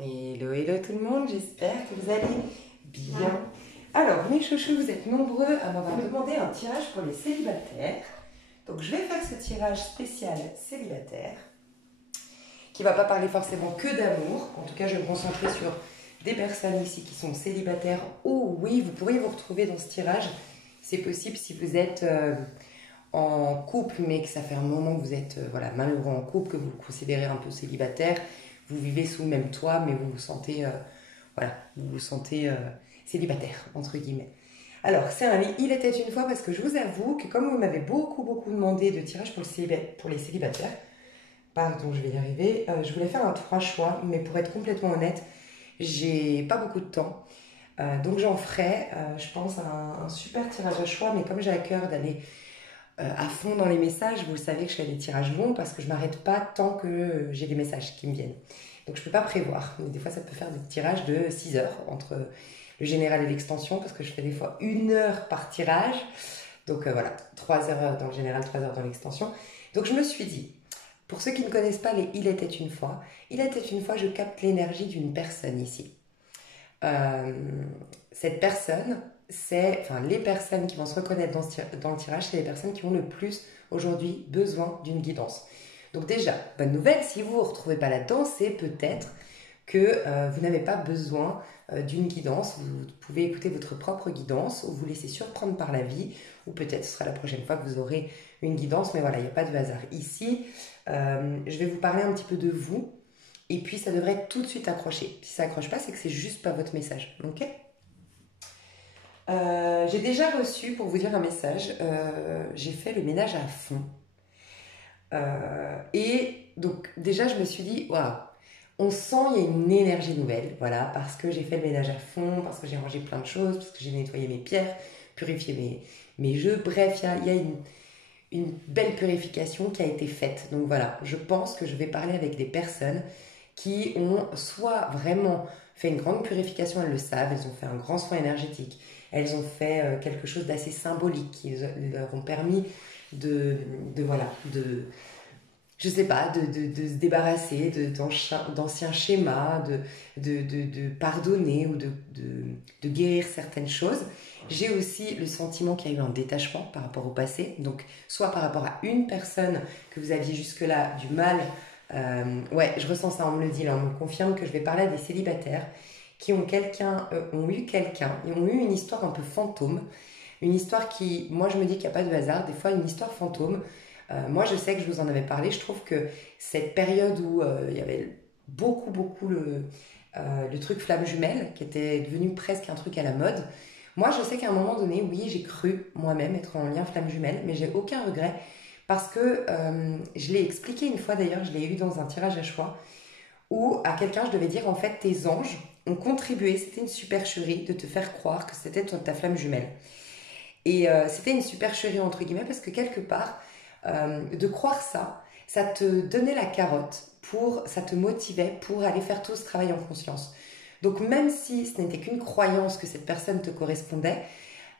Hello, hello tout le monde, j'espère que vous allez bien. Alors, mes chouchous, vous êtes nombreux à m'avoir demandé un tirage pour les célibataires. Donc, je vais faire ce tirage spécial célibataire, qui ne va pas parler forcément que d'amour. En tout cas, je vais me concentrer sur des personnes ici qui sont célibataires. Oh oui, vous pourriez vous retrouver dans ce tirage. C'est possible si vous êtes en couple, mais que ça fait un moment que vous êtes voilà, malheureux en couple, que vous vous considérez un peu célibataire. Vous vivez sous le même toit, mais vous vous sentez, voilà, vous vous sentez célibataire, entre guillemets. Alors, c'est un Il était une fois, parce que je vous avoue que comme vous m'avez beaucoup demandé de tirage pour les célibataires, pardon, je vais y arriver, je voulais faire un 3 choix, mais pour être complètement honnête, j'ai pas beaucoup de temps. Donc j'en ferai, je pense, un super tirage à choix, mais comme j'ai à cœur d'aller à fond dans les messages, vous savez que je fais des tirages longs parce que je ne m'arrête pas tant que j'ai des messages qui me viennent. Donc je ne peux pas prévoir. Mais des fois, ça peut faire des tirages de 6 heures entre le général et l'extension parce que je fais des fois 1 heure par tirage. Donc voilà, 3 heures dans le général, 3 heures dans l'extension. Donc je me suis dit, pour ceux qui ne connaissent pas les Il était une fois, je capte l'énergie d'une personne ici. Cette personne, enfin les personnes qui vont se reconnaître dans le tirage, c'est les personnes qui ont le plus aujourd'hui besoin d'une guidance. Donc déjà, bonne nouvelle, si vous ne vous retrouvez pas là-dedans, c'est peut-être que vous n'avez pas besoin d'une guidance. Vous pouvez écouter votre propre guidance ou vous laisser surprendre par la vie, ou peut-être ce sera la prochaine fois que vous aurez une guidance, mais voilà, il n'y a pas de hasard. Ici, je vais vous parler un petit peu de vous, et puis ça devrait tout de suite accrocher. Si ça accroche pas, c'est que c'est juste pas votre message, ok? J'ai déjà reçu, pour vous dire un message, j'ai fait le ménage à fond. Et donc déjà je me suis dit, waouh, on sent il y a une énergie nouvelle, voilà, parce que j'ai fait le ménage à fond, parce que j'ai rangé plein de choses, parce que j'ai nettoyé mes pierres, purifié mes jeux, bref, il y a une belle purification qui a été faite. Donc voilà, je pense que je vais parler avec des personnes qui ont soit vraiment fait une grande purification, elles le savent, elles ont fait un grand soin énergétique, elles ont fait quelque chose d'assez symbolique qui leur ont permis voilà, je sais pas, de se débarrasser d'anciens schémas, de pardonner ou de guérir certaines choses. J'ai aussi le sentiment qu'il y a eu un détachement par rapport au passé, donc soit par rapport à une personne que vous aviez jusque-là du mal. Ouais, je ressens ça, on me le dit là, on me confirme que je vais parler à des célibataires qui ont eu quelqu'un, et ont eu une histoire un peu fantôme, une histoire qui, moi je me dis qu'il n'y a pas de hasard, des fois une histoire fantôme. Moi je sais que je vous en avais parlé, je trouve que cette période où il y avait beaucoup le truc flamme jumelle, qui était devenu presque un truc à la mode, moi je sais qu'à un moment donné, oui, j'ai cru moi-même être en lien flamme jumelle, mais j'ai aucun regret parce que je l'ai expliqué une fois d'ailleurs, je l'ai eu dans un tirage à choix, où à quelqu'un je devais dire en fait tes anges ont contribué, c'était une supercherie de te faire croire que c'était ta flamme jumelle. Et c'était une supercherie entre guillemets parce que quelque part, de croire ça, ça te donnait la carotte, ça te motivait pour aller faire tout ce travail en conscience. Donc même si ce n'était qu'une croyance que cette personne te correspondait,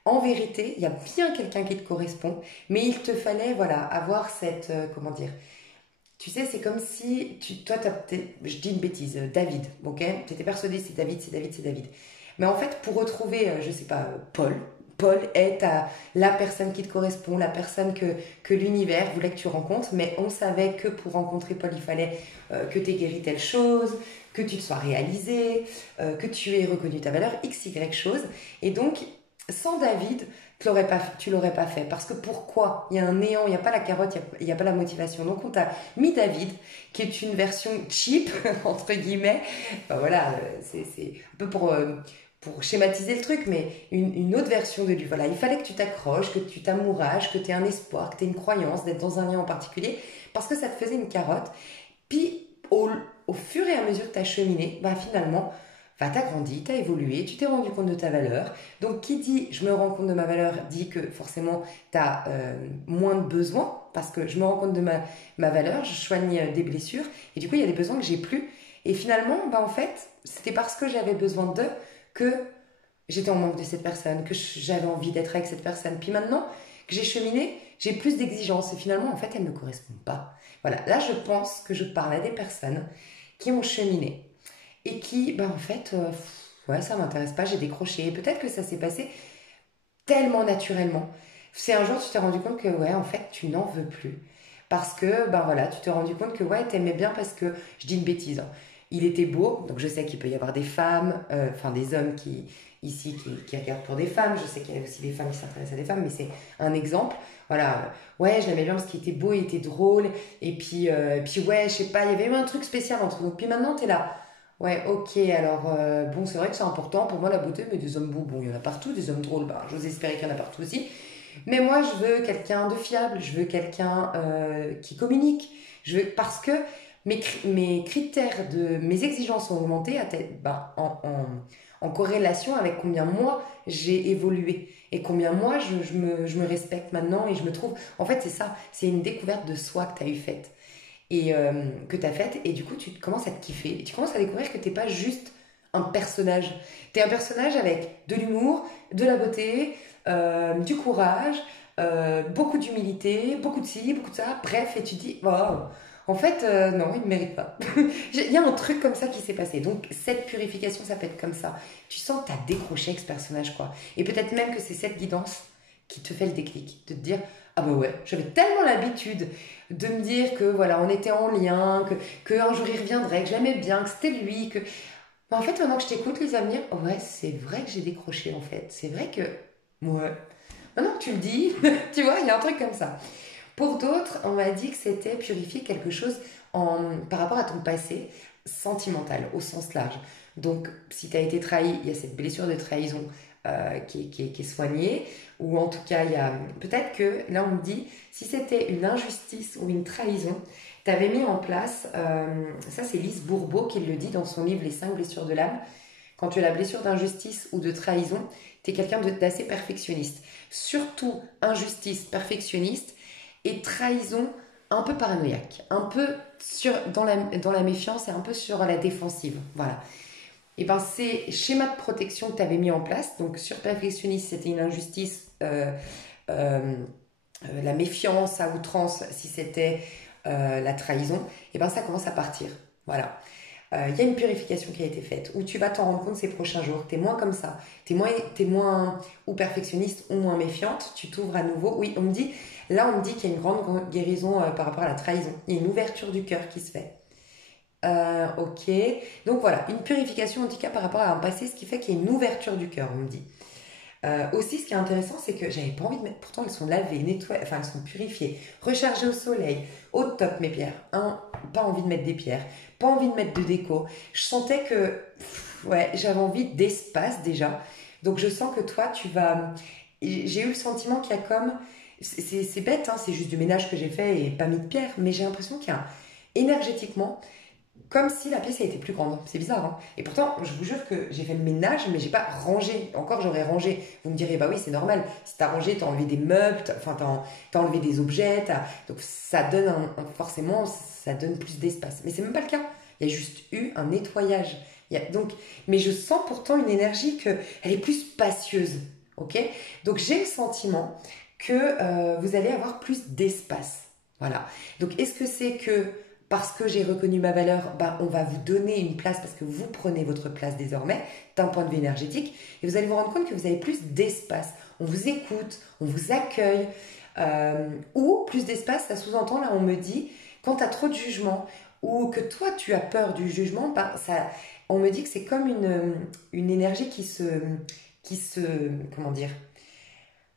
en vérité, il y a bien quelqu'un qui te correspond, mais il te fallait voilà, avoir cette, comment dire, tu sais, c'est comme si, toi, je dis une bêtise, David, ok? Tu étais persuadé c'est David, c'est David, c'est David. Mais en fait, pour retrouver, je sais pas, Paul est la personne qui te correspond, la personne que l'univers voulait que tu rencontres, mais on savait que pour rencontrer Paul, il fallait que tu aies guéri telle chose, que tu te sois réalisé, que tu aies reconnu ta valeur, x, y chose. Et donc, sans David, tu l'aurais pas fait. Parce que pourquoi? Il y a un néant, il n'y a pas la carotte, il n'y a pas la motivation. Donc on t'a mis David, qui est une version cheap, entre guillemets. Enfin, voilà, c'est un peu pour schématiser le truc, mais une autre version de lui. Voilà, il fallait que tu t'accroches, que tu t'amourages, que tu aies un espoir, que tu aies une croyance d'être dans un lien en particulier, parce que ça te faisait une carotte. Puis au fur et à mesure que tu as cheminé, bah finalement, enfin, tu as grandi, tu as évolué, tu t'es rendu compte de ta valeur. Donc, qui dit je me rends compte de ma valeur dit que forcément tu as moins de besoins parce que je me rends compte de ma valeur, je soigne des blessures et du coup, il y a des besoins que j'ai plus. Et finalement, bah, en fait, c'était parce que j'avais besoin d'eux que j'étais en manque de cette personne, que j'avais envie d'être avec cette personne. Puis maintenant que j'ai cheminé, j'ai plus d'exigences et finalement, en fait, elles ne me correspondent pas. Voilà, là, je pense que je parle à des personnes qui ont cheminé. et qui, ben en fait, ouais, ça m'intéresse pas, j'ai décroché. Et peut-être que ça s'est passé tellement naturellement. C'est un jour, tu t'es rendu compte que, ouais, en fait, tu n'en veux plus. Parce que, ben voilà, tu t'es rendu compte que, ouais, t'aimais bien parce que, je dis une bêtise, hein, il était beau, donc je sais qu'il peut y avoir des femmes, enfin des hommes ici, qui regardent pour des femmes, je sais qu'il y a aussi des femmes qui s'intéressent à des femmes, mais c'est un exemple. Voilà, ouais, je l'aimais bien parce qu'il était beau, il était drôle, et puis ouais, je sais pas, il y avait eu un truc spécial entre nous. Puis maintenant, t'es là. Ouais, ok, alors bon, c'est vrai que c'est important pour moi la beauté, mais des hommes beaux, bon, il y en a partout, des hommes drôles, bah, j'ose espérer qu'il y en a partout aussi. Mais moi, je veux quelqu'un de fiable, je veux quelqu'un qui communique, parce que mes critères mes exigences ont augmenté ben, en corrélation avec combien moi j'ai évolué et combien moi je me respecte maintenant et je me trouve. En fait, c'est ça, c'est une découverte de soi que tu as eu faite et que tu as faite et du coup, tu commences à te kiffer et tu commences à découvrir que t'es pas juste un personnage. Tu es un personnage avec de l'humour, de la beauté, du courage, beaucoup d'humilité, beaucoup de ci, beaucoup de ça. Bref, et tu dis, waouh, en fait, non, il ne mérite pas. Il y a un truc comme ça qui s'est passé. Donc, cette purification, ça peut être comme ça. Tu sens que tu as décroché avec ce personnage, quoi. Et peut-être même que c'est cette guidance qui te fait le déclic, de te dire, ah bah ouais, j'avais tellement l'habitude de me dire que voilà, on était en lien, que un jour il reviendrait, que j'aimais bien, que c'était lui, que mais en fait, maintenant que je t'écoute, les avenirs, ouais, c'est vrai que j'ai décroché en fait. C'est vrai que, ouais. Maintenant que tu le dis, tu vois, il y a un truc comme ça. Pour d'autres, on m'a dit que c'était purifier quelque chose par rapport à ton passé sentimental, au sens large. Donc, si tu as été trahi, il y a cette blessure de trahison qui est soignée. Ou en tout cas, il y a peut-être que, là on me dit, si c'était une injustice ou une trahison, tu avais mis en place, ça c'est Lise Bourbeau qui le dit dans son livre Les 5 blessures de l'âme, quand tu as la blessure d'injustice ou de trahison, tu es quelqu'un d'assez perfectionniste. Surtout injustice, perfectionniste et trahison un peu paranoïaque, un peu dans la méfiance et un peu sur la défensive. Voilà. Et ben c'est schéma de protection que tu avais mis en place. Donc sur perfectionniste, c'était une injustice, euh, la méfiance à outrance, si c'était la trahison. Et ben ça commence à partir. Voilà. Il y a une purification qui a été faite où tu vas t'en rendre compte ces prochains jours. Tu es moins comme ça. T'es moins ou perfectionniste ou moins méfiante. Tu t'ouvres à nouveau. Oui, là, on me dit qu'il y a une grande guérison par rapport à la trahison. Il y a une ouverture du cœur qui se fait. Ok. Donc voilà, une purification en tout cas par rapport à un passé, ce qui fait qu'il y a une ouverture du cœur, on me dit. Aussi, ce qui est intéressant, c'est que j'avais pas envie de mettre. Pourtant, elles sont lavées, nettoyées, enfin, elles sont purifiées, rechargées au soleil, au top mes pierres. Pas envie de mettre des pierres, pas envie de mettre de déco. Je sentais que, ouais, j'avais envie d'espace déjà. Donc, je sens que toi, tu vas. J'ai eu le sentiment qu'il y a comme. C'est bête, hein, c'est juste du ménage que j'ai fait et pas mis de pierre, mais j'ai l'impression qu'il y a énergétiquement comme si la pièce a été plus grande. C'est bizarre, hein. Et pourtant, je vous jure que j'ai fait le ménage, mais j'ai pas rangé. Encore, j'aurais rangé. Vous me direz, bah oui, c'est normal. Si t'as rangé, t'as enlevé des meubles, enfin, t'as enlevé des objets. Donc, ça donne forcément, ça donne plus d'espace. Mais c'est même pas le cas. Il y a juste eu un nettoyage. Donc, mais je sens pourtant une énergie elle est plus spacieuse. Ok. Donc, j'ai le sentiment que vous allez avoir plus d'espace. Voilà. Donc, est-ce que c'est que parce que j'ai reconnu ma valeur, bah, on va vous donner une place parce que vous prenez votre place désormais d'un point de vue énergétique et vous allez vous rendre compte que vous avez plus d'espace. On vous écoute, on vous accueille ou plus d'espace, ça sous-entend là on me dit quand tu as trop de jugement ou que toi tu as peur du jugement, bah, on me dit que c'est comme une énergie qui se, comment dire,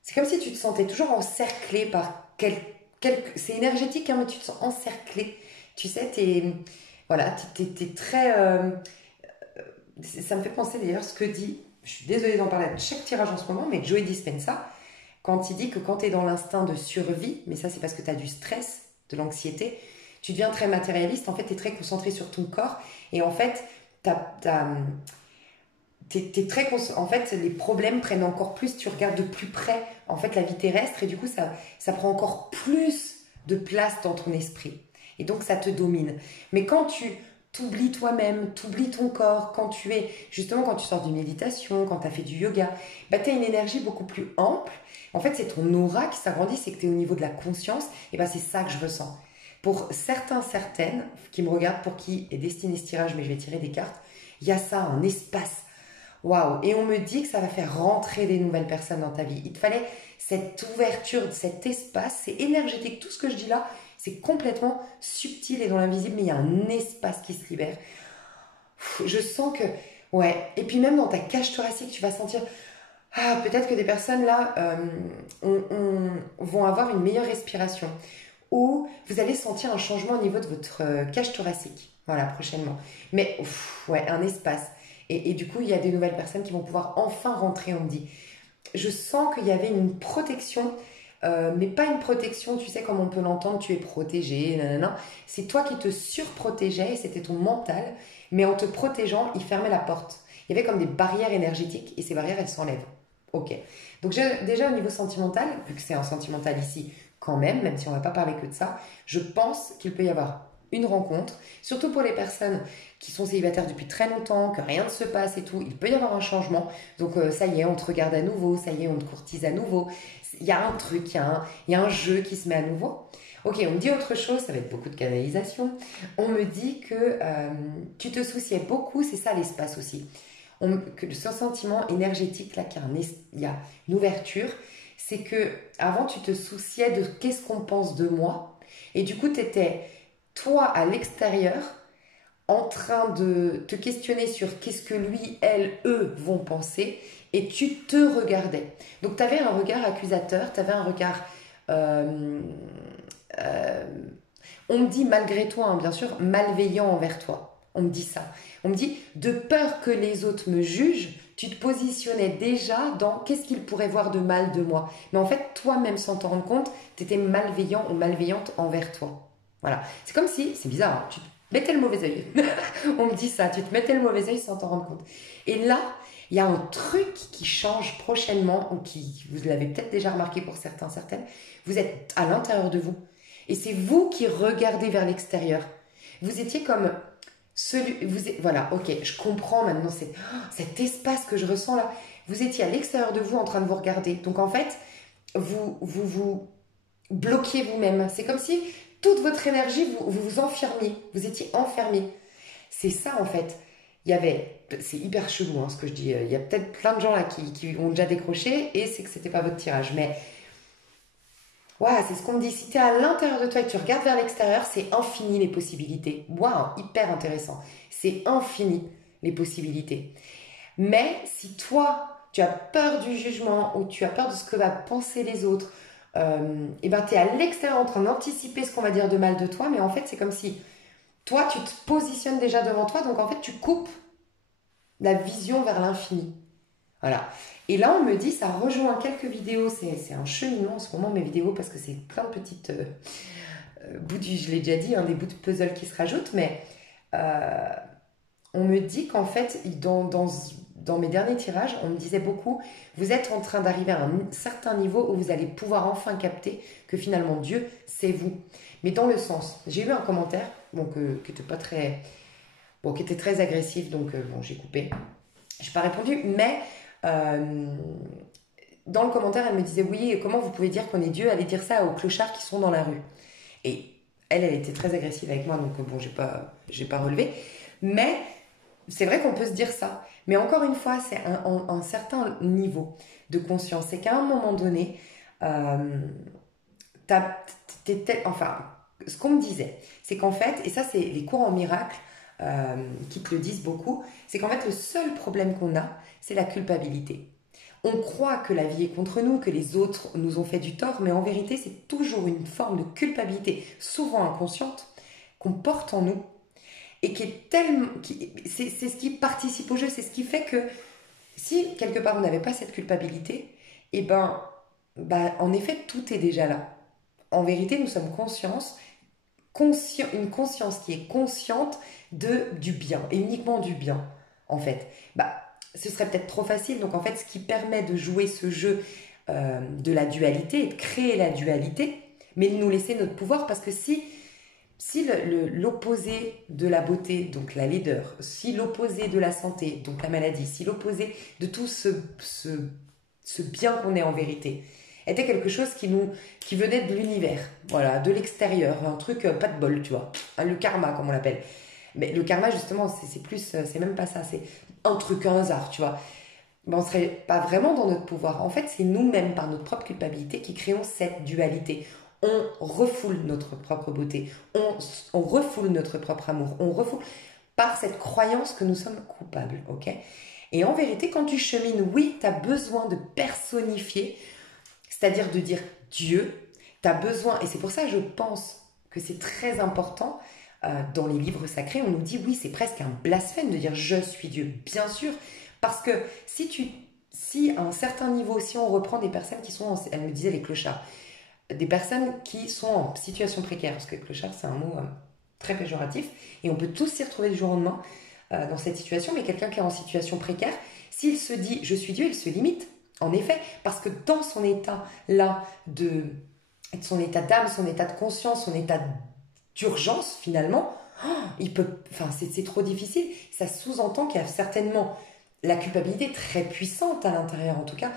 c'est comme si tu te sentais toujours encerclé par c'est énergétique, hein, mais tu te sens encerclé. Tu sais, voilà, t'es très. Ça me fait penser d'ailleurs ce que dit. Je suis désolée d'en parler à chaque tirage en ce moment, mais Joey Dispenza, quand il dit que quand tu es dans l'instinct de survie, mais ça c'est parce que tu as du stress, de l'anxiété, tu deviens très matérialiste. En fait, tu es très concentré sur ton corps. Et en fait, en fait, les problèmes prennent encore plus, tu regardes de plus près en fait la vie terrestre et du coup ça prend encore plus de place dans ton esprit et donc ça te domine. Mais quand tu t'oublies toi-même, t'oublies ton corps, quand tu sors d'une méditation, quand tu as fait du yoga, bah, tu as une énergie beaucoup plus ample. En fait, c'est ton aura qui s'agrandit, c'est que tu es au niveau de la conscience et bah, c'est ça que je ressens. Pour certaines qui me regardent, pour qui est destiné ce tirage, mais je vais tirer des cartes, Il y a ça, un espace. Waouh! Et on me dit que ça va faire rentrer des nouvelles personnes dans ta vie. Il te fallait cette ouverture, cet espace, c'est énergétique. Tout ce que je dis là, c'est complètement subtil et dans l'invisible, mais il y a un espace qui se libère. Je sens que, ouais. Et puis même dans ta cage thoracique, tu vas sentir, peut-être que des personnes là vont avoir une meilleure respiration. Ou vous allez sentir un changement au niveau de votre cage thoracique. Voilà, prochainement. Mais, ouais, un espace. Et du coup, il y a des nouvelles personnes qui vont pouvoir enfin rentrer, on me dit. Je sens qu'il y avait une protection, mais pas une protection, tu sais, comme on peut l'entendre, tu es protégé, nanana. C'est toi qui te surprotégeais, c'était ton mental, mais en te protégeant, il fermait la porte. Il y avait comme des barrières énergétiques, et ces barrières, elles s'enlèvent. Ok. Donc déjà, au niveau sentimental, vu que c'est un sentimental ici, quand même si on ne va pas parler que de ça, je pense qu'il peut y avoir une rencontre, surtout pour les personnes qui sont célibataires depuis très longtemps, que rien ne se passe et tout, il peut y avoir un changement. Donc ça y est, on te regarde à nouveau, ça y est, on te courtise à nouveau. Il y a un truc, il y a un jeu qui se met à nouveau. Ok, on me dit autre chose, ça va être beaucoup de canalisation. On me dit que tu te souciais beaucoup, c'est ça l'espace aussi. Que ce sentiment énergétique, là, il y a une ouverture, c'est que avant tu te souciais de qu'est-ce qu'on pense de moi. Et du coup, tu étais, toi, à l'extérieur, en train de te questionner sur qu'est-ce que lui, elle, eux vont penser, et tu te regardais. Donc tu avais un regard accusateur, tu avais un regard... on me dit malgré toi, hein, bien sûr, malveillant envers toi. On me dit ça. On me dit, de peur que les autres me jugent, tu te positionnais déjà dans qu'est-ce qu'ils pourraient voir de mal de moi. Mais en fait, toi-même, sans t'en rendre compte, tu étais malveillant ou malveillante envers toi. Voilà. C'est comme si, c'est bizarre, hein, tu te mettais le mauvais œil. On me dit ça, tu te mettais le mauvais œil sans t'en rendre compte. Et là, il y a un truc qui change prochainement, ou qui, vous l'avez peut-être déjà remarqué pour certains, certaines, vous êtes à l'intérieur de vous. Et c'est vous qui regardez vers l'extérieur. Vous étiez comme voilà, ok, je comprends maintenant cet espace que je ressens là. Vous étiez à l'extérieur de vous en train de vous regarder. Donc en fait, vous bloquiez vous-même. C'est comme si toute votre énergie, vous enfermiez. Vous étiez enfermé. C'est ça en fait. C'est hyper chelou hein, ce que je dis. Il y a peut-être plein de gens là qui ont déjà décroché et c'est que c'était pas votre tirage. Mais ouais, c'est ce qu'on me dit. Si tu es à l'intérieur de toi et que tu regardes vers l'extérieur, c'est infini les possibilités. Waouh, hyper intéressant. C'est infini les possibilités. Mais si toi, tu as peur du jugement ou tu as peur de ce que va penser les autres, et ben tu es à l'extérieur en train d'anticiper ce qu'on va dire de mal de toi, mais en fait, c'est comme si toi, tu te positionnes déjà devant toi, donc en fait, tu coupes la vision vers l'infini. Voilà. Et là, on me dit, ça rejoint quelques vidéos, c'est un cheminement en ce moment, mes vidéos, parce que c'est plein de petites bouts, je l'ai déjà dit, hein, des bouts de puzzle qui se rajoutent, mais on me dit qu'en fait, dans mes derniers tirages, on me disait beaucoup, vous êtes en train d'arriver à un certain niveau où vous allez pouvoir enfin capter que finalement Dieu, c'est vous. Mais dans le sens, j'ai eu un commentaire qui était pas très, qui était très agressif, donc j'ai coupé. Je n'ai pas répondu, mais dans le commentaire, elle me disait oui, comment vous pouvez dire qu'on est Dieu, allez dire ça aux clochards qui sont dans la rue. Et elle était très agressive avec moi, donc j'ai pas relevé. Mais c'est vrai qu'on peut se dire ça. Mais encore une fois, c'est un certain niveau de conscience. C'est qu'à un moment donné, ce qu'on me disait, c'est qu'en fait, et ça c'est les cours en miracle qui te le disent beaucoup, c'est qu'en fait le seul problème qu'on a, c'est la culpabilité. On croit que la vie est contre nous, que les autres nous ont fait du tort, mais en vérité c'est toujours une forme de culpabilité, souvent inconsciente, qu'on porte en nous et qui est tellement... C'est ce qui participe au jeu, c'est ce qui fait que si quelque part on n'avait pas cette culpabilité, et en effet tout est déjà là. En vérité, nous sommes une conscience qui est consciente du bien, et uniquement du bien, en fait. Ce serait peut-être trop facile, donc en fait, ce qui permet de jouer ce jeu de la dualité, et de créer la dualité, mais de nous laisser notre pouvoir, parce que si l'opposé de la beauté, donc la laideur, si l'opposé de la santé, donc la maladie, si l'opposé de tout ce bien qu'on est en vérité, était quelque chose qui venait de l'univers, voilà, de l'extérieur, un truc pas de bol, tu vois, le karma comme on l'appelle, Mais le karma, justement, c'est plus, c'est même pas ça, c'est un truc, un hasard, tu vois. Mais on serait pas vraiment dans notre pouvoir. En fait, c'est nous-mêmes, par notre propre culpabilité, qui créons cette dualité. On refoule notre propre beauté, on refoule notre propre amour, on refoule par cette croyance que nous sommes coupables, ok? Et en vérité, quand tu chemines, oui, tu as besoin de personnifier, c'est-à-dire de dire Dieu, tu as besoin, et c'est pour ça que je pense que c'est très important, dans les livres sacrés, on nous dit oui, c'est presque un blasphème de dire je suis Dieu, bien sûr, parce que si à un certain niveau, si on reprend des personnes qui sont, elle me disait les clochards, des personnes qui sont en situation précaire, parce que clochard c'est un mot très péjoratif, et on peut tous s'y retrouver du jour au lendemain dans cette situation, mais quelqu'un qui est en situation précaire, s'il se dit je suis Dieu, il se limite, en effet, parce que dans son état là, son état d'âme, son état de conscience, son état d'urgence finalement, il peut, enfin c'est trop difficile, ça sous-entend qu'il y a certainement la culpabilité très puissante à l'intérieur, en tout cas,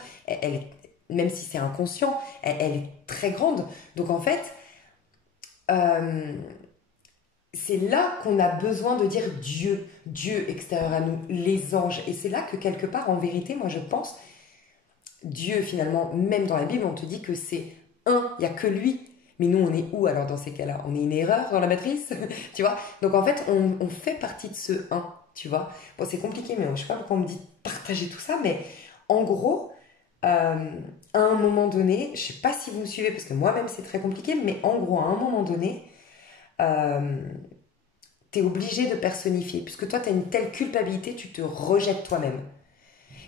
même si c'est inconscient, elle est très grande. Donc en fait, euh, c'est là qu'on a besoin de dire Dieu, Dieu extérieur à nous, les anges. Et c'est là que quelque part, en vérité, moi je pense, Dieu finalement, même dans la Bible, on te dit que c'est un, il n'y a que lui. Mais nous, on est où alors dans ces cas-là? On est une erreur dans la matrice, tu vois? Donc en fait, on fait partie de ce un, tu vois? Bon, c'est compliqué, mais je sais pas pourquoi on me dit de partager tout ça, mais en gros, à un moment donné, je sais pas si vous me suivez, parce que moi-même c'est très compliqué, mais en gros, à un moment donné, euh, tu es obligé de personnifier, puisque toi, tu as une telle culpabilité, tu te rejettes toi-même.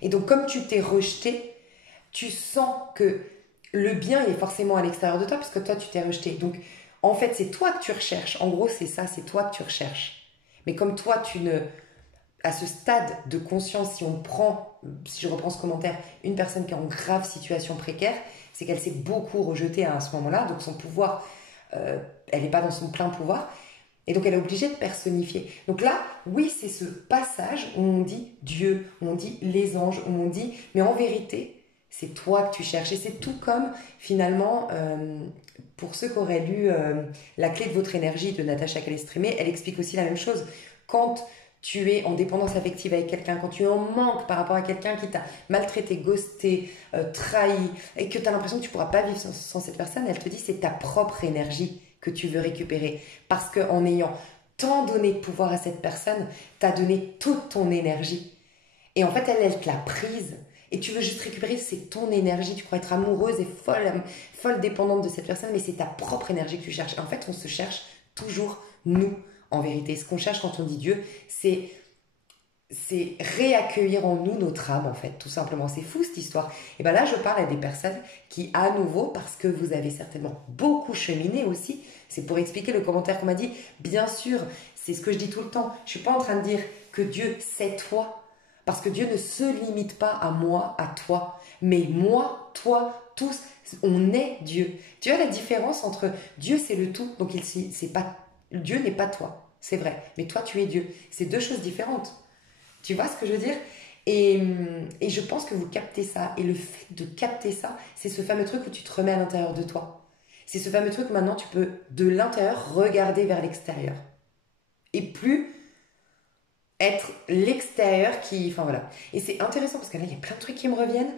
Et donc, comme tu t'es rejeté, tu sens que le bien, il est forcément à l'extérieur de toi, parce que toi, tu t'es rejeté. Donc, en fait, c'est toi que tu recherches. En gros, c'est ça, c'est toi que tu recherches. Mais comme toi, tu ne... À ce stade de conscience, si on prend, si je reprends ce commentaire, une personne qui est en grave situation précaire, c'est qu'elle s'est beaucoup rejetée à ce moment-là, donc son pouvoir, elle n'est pas dans son plein pouvoir, et donc elle est obligée de personnifier. Donc là, oui, c'est ce passage où on dit Dieu, où on dit les anges, où on dit, mais en vérité, c'est toi que tu cherches. Et c'est tout comme, finalement, pour ceux qui auraient lu La clé de votre énergie de Natacha Calestrémé, elle explique aussi la même chose. Quand tu es en dépendance affective avec quelqu'un, quand tu es en manque par rapport à quelqu'un qui t'a maltraité, ghosté, trahi, et que tu as l'impression que tu ne pourras pas vivre sans cette personne, elle te dit c'est ta propre énergie que tu veux récupérer. Parce qu'en ayant tant donné de pouvoir à cette personne, tu as donné toute ton énergie. Et en fait, elle te l'a prise. Et tu veux juste récupérer, c'est ton énergie. Tu crois être amoureuse et folle dépendante de cette personne, mais c'est ta propre énergie que tu cherches. Et en fait, on se cherche toujours nous, en vérité. Ce qu'on cherche quand on dit Dieu, c'est réaccueillir en nous notre âme, en fait, tout simplement. C'est fou cette histoire. Et bien là, je parle à des personnes qui, à nouveau, parce que vous avez certainement beaucoup cheminé aussi, c'est pour expliquer le commentaire qu'on m'a dit, bien sûr, c'est ce que je dis tout le temps. Je suis pas en train de dire que Dieu, c'est toi. Parce que Dieu ne se limite pas à moi, à toi. Mais moi, toi, tous, on est Dieu. Tu vois la différence entre Dieu, c'est le tout. Donc, Dieu n'est pas toi. C'est vrai. Mais toi, tu es Dieu. C'est deux choses différentes. Tu vois ce que je veux dire? Et je pense que vous captez ça. Et le fait de capter ça, c'est ce fameux truc où tu te remets à l'intérieur de toi. C'est ce fameux truc, maintenant, tu peux, de l'intérieur, regarder vers l'extérieur. Et plus être l'extérieur qui... Enfin, voilà. Et c'est intéressant parce que là, il y a plein de trucs qui me reviennent.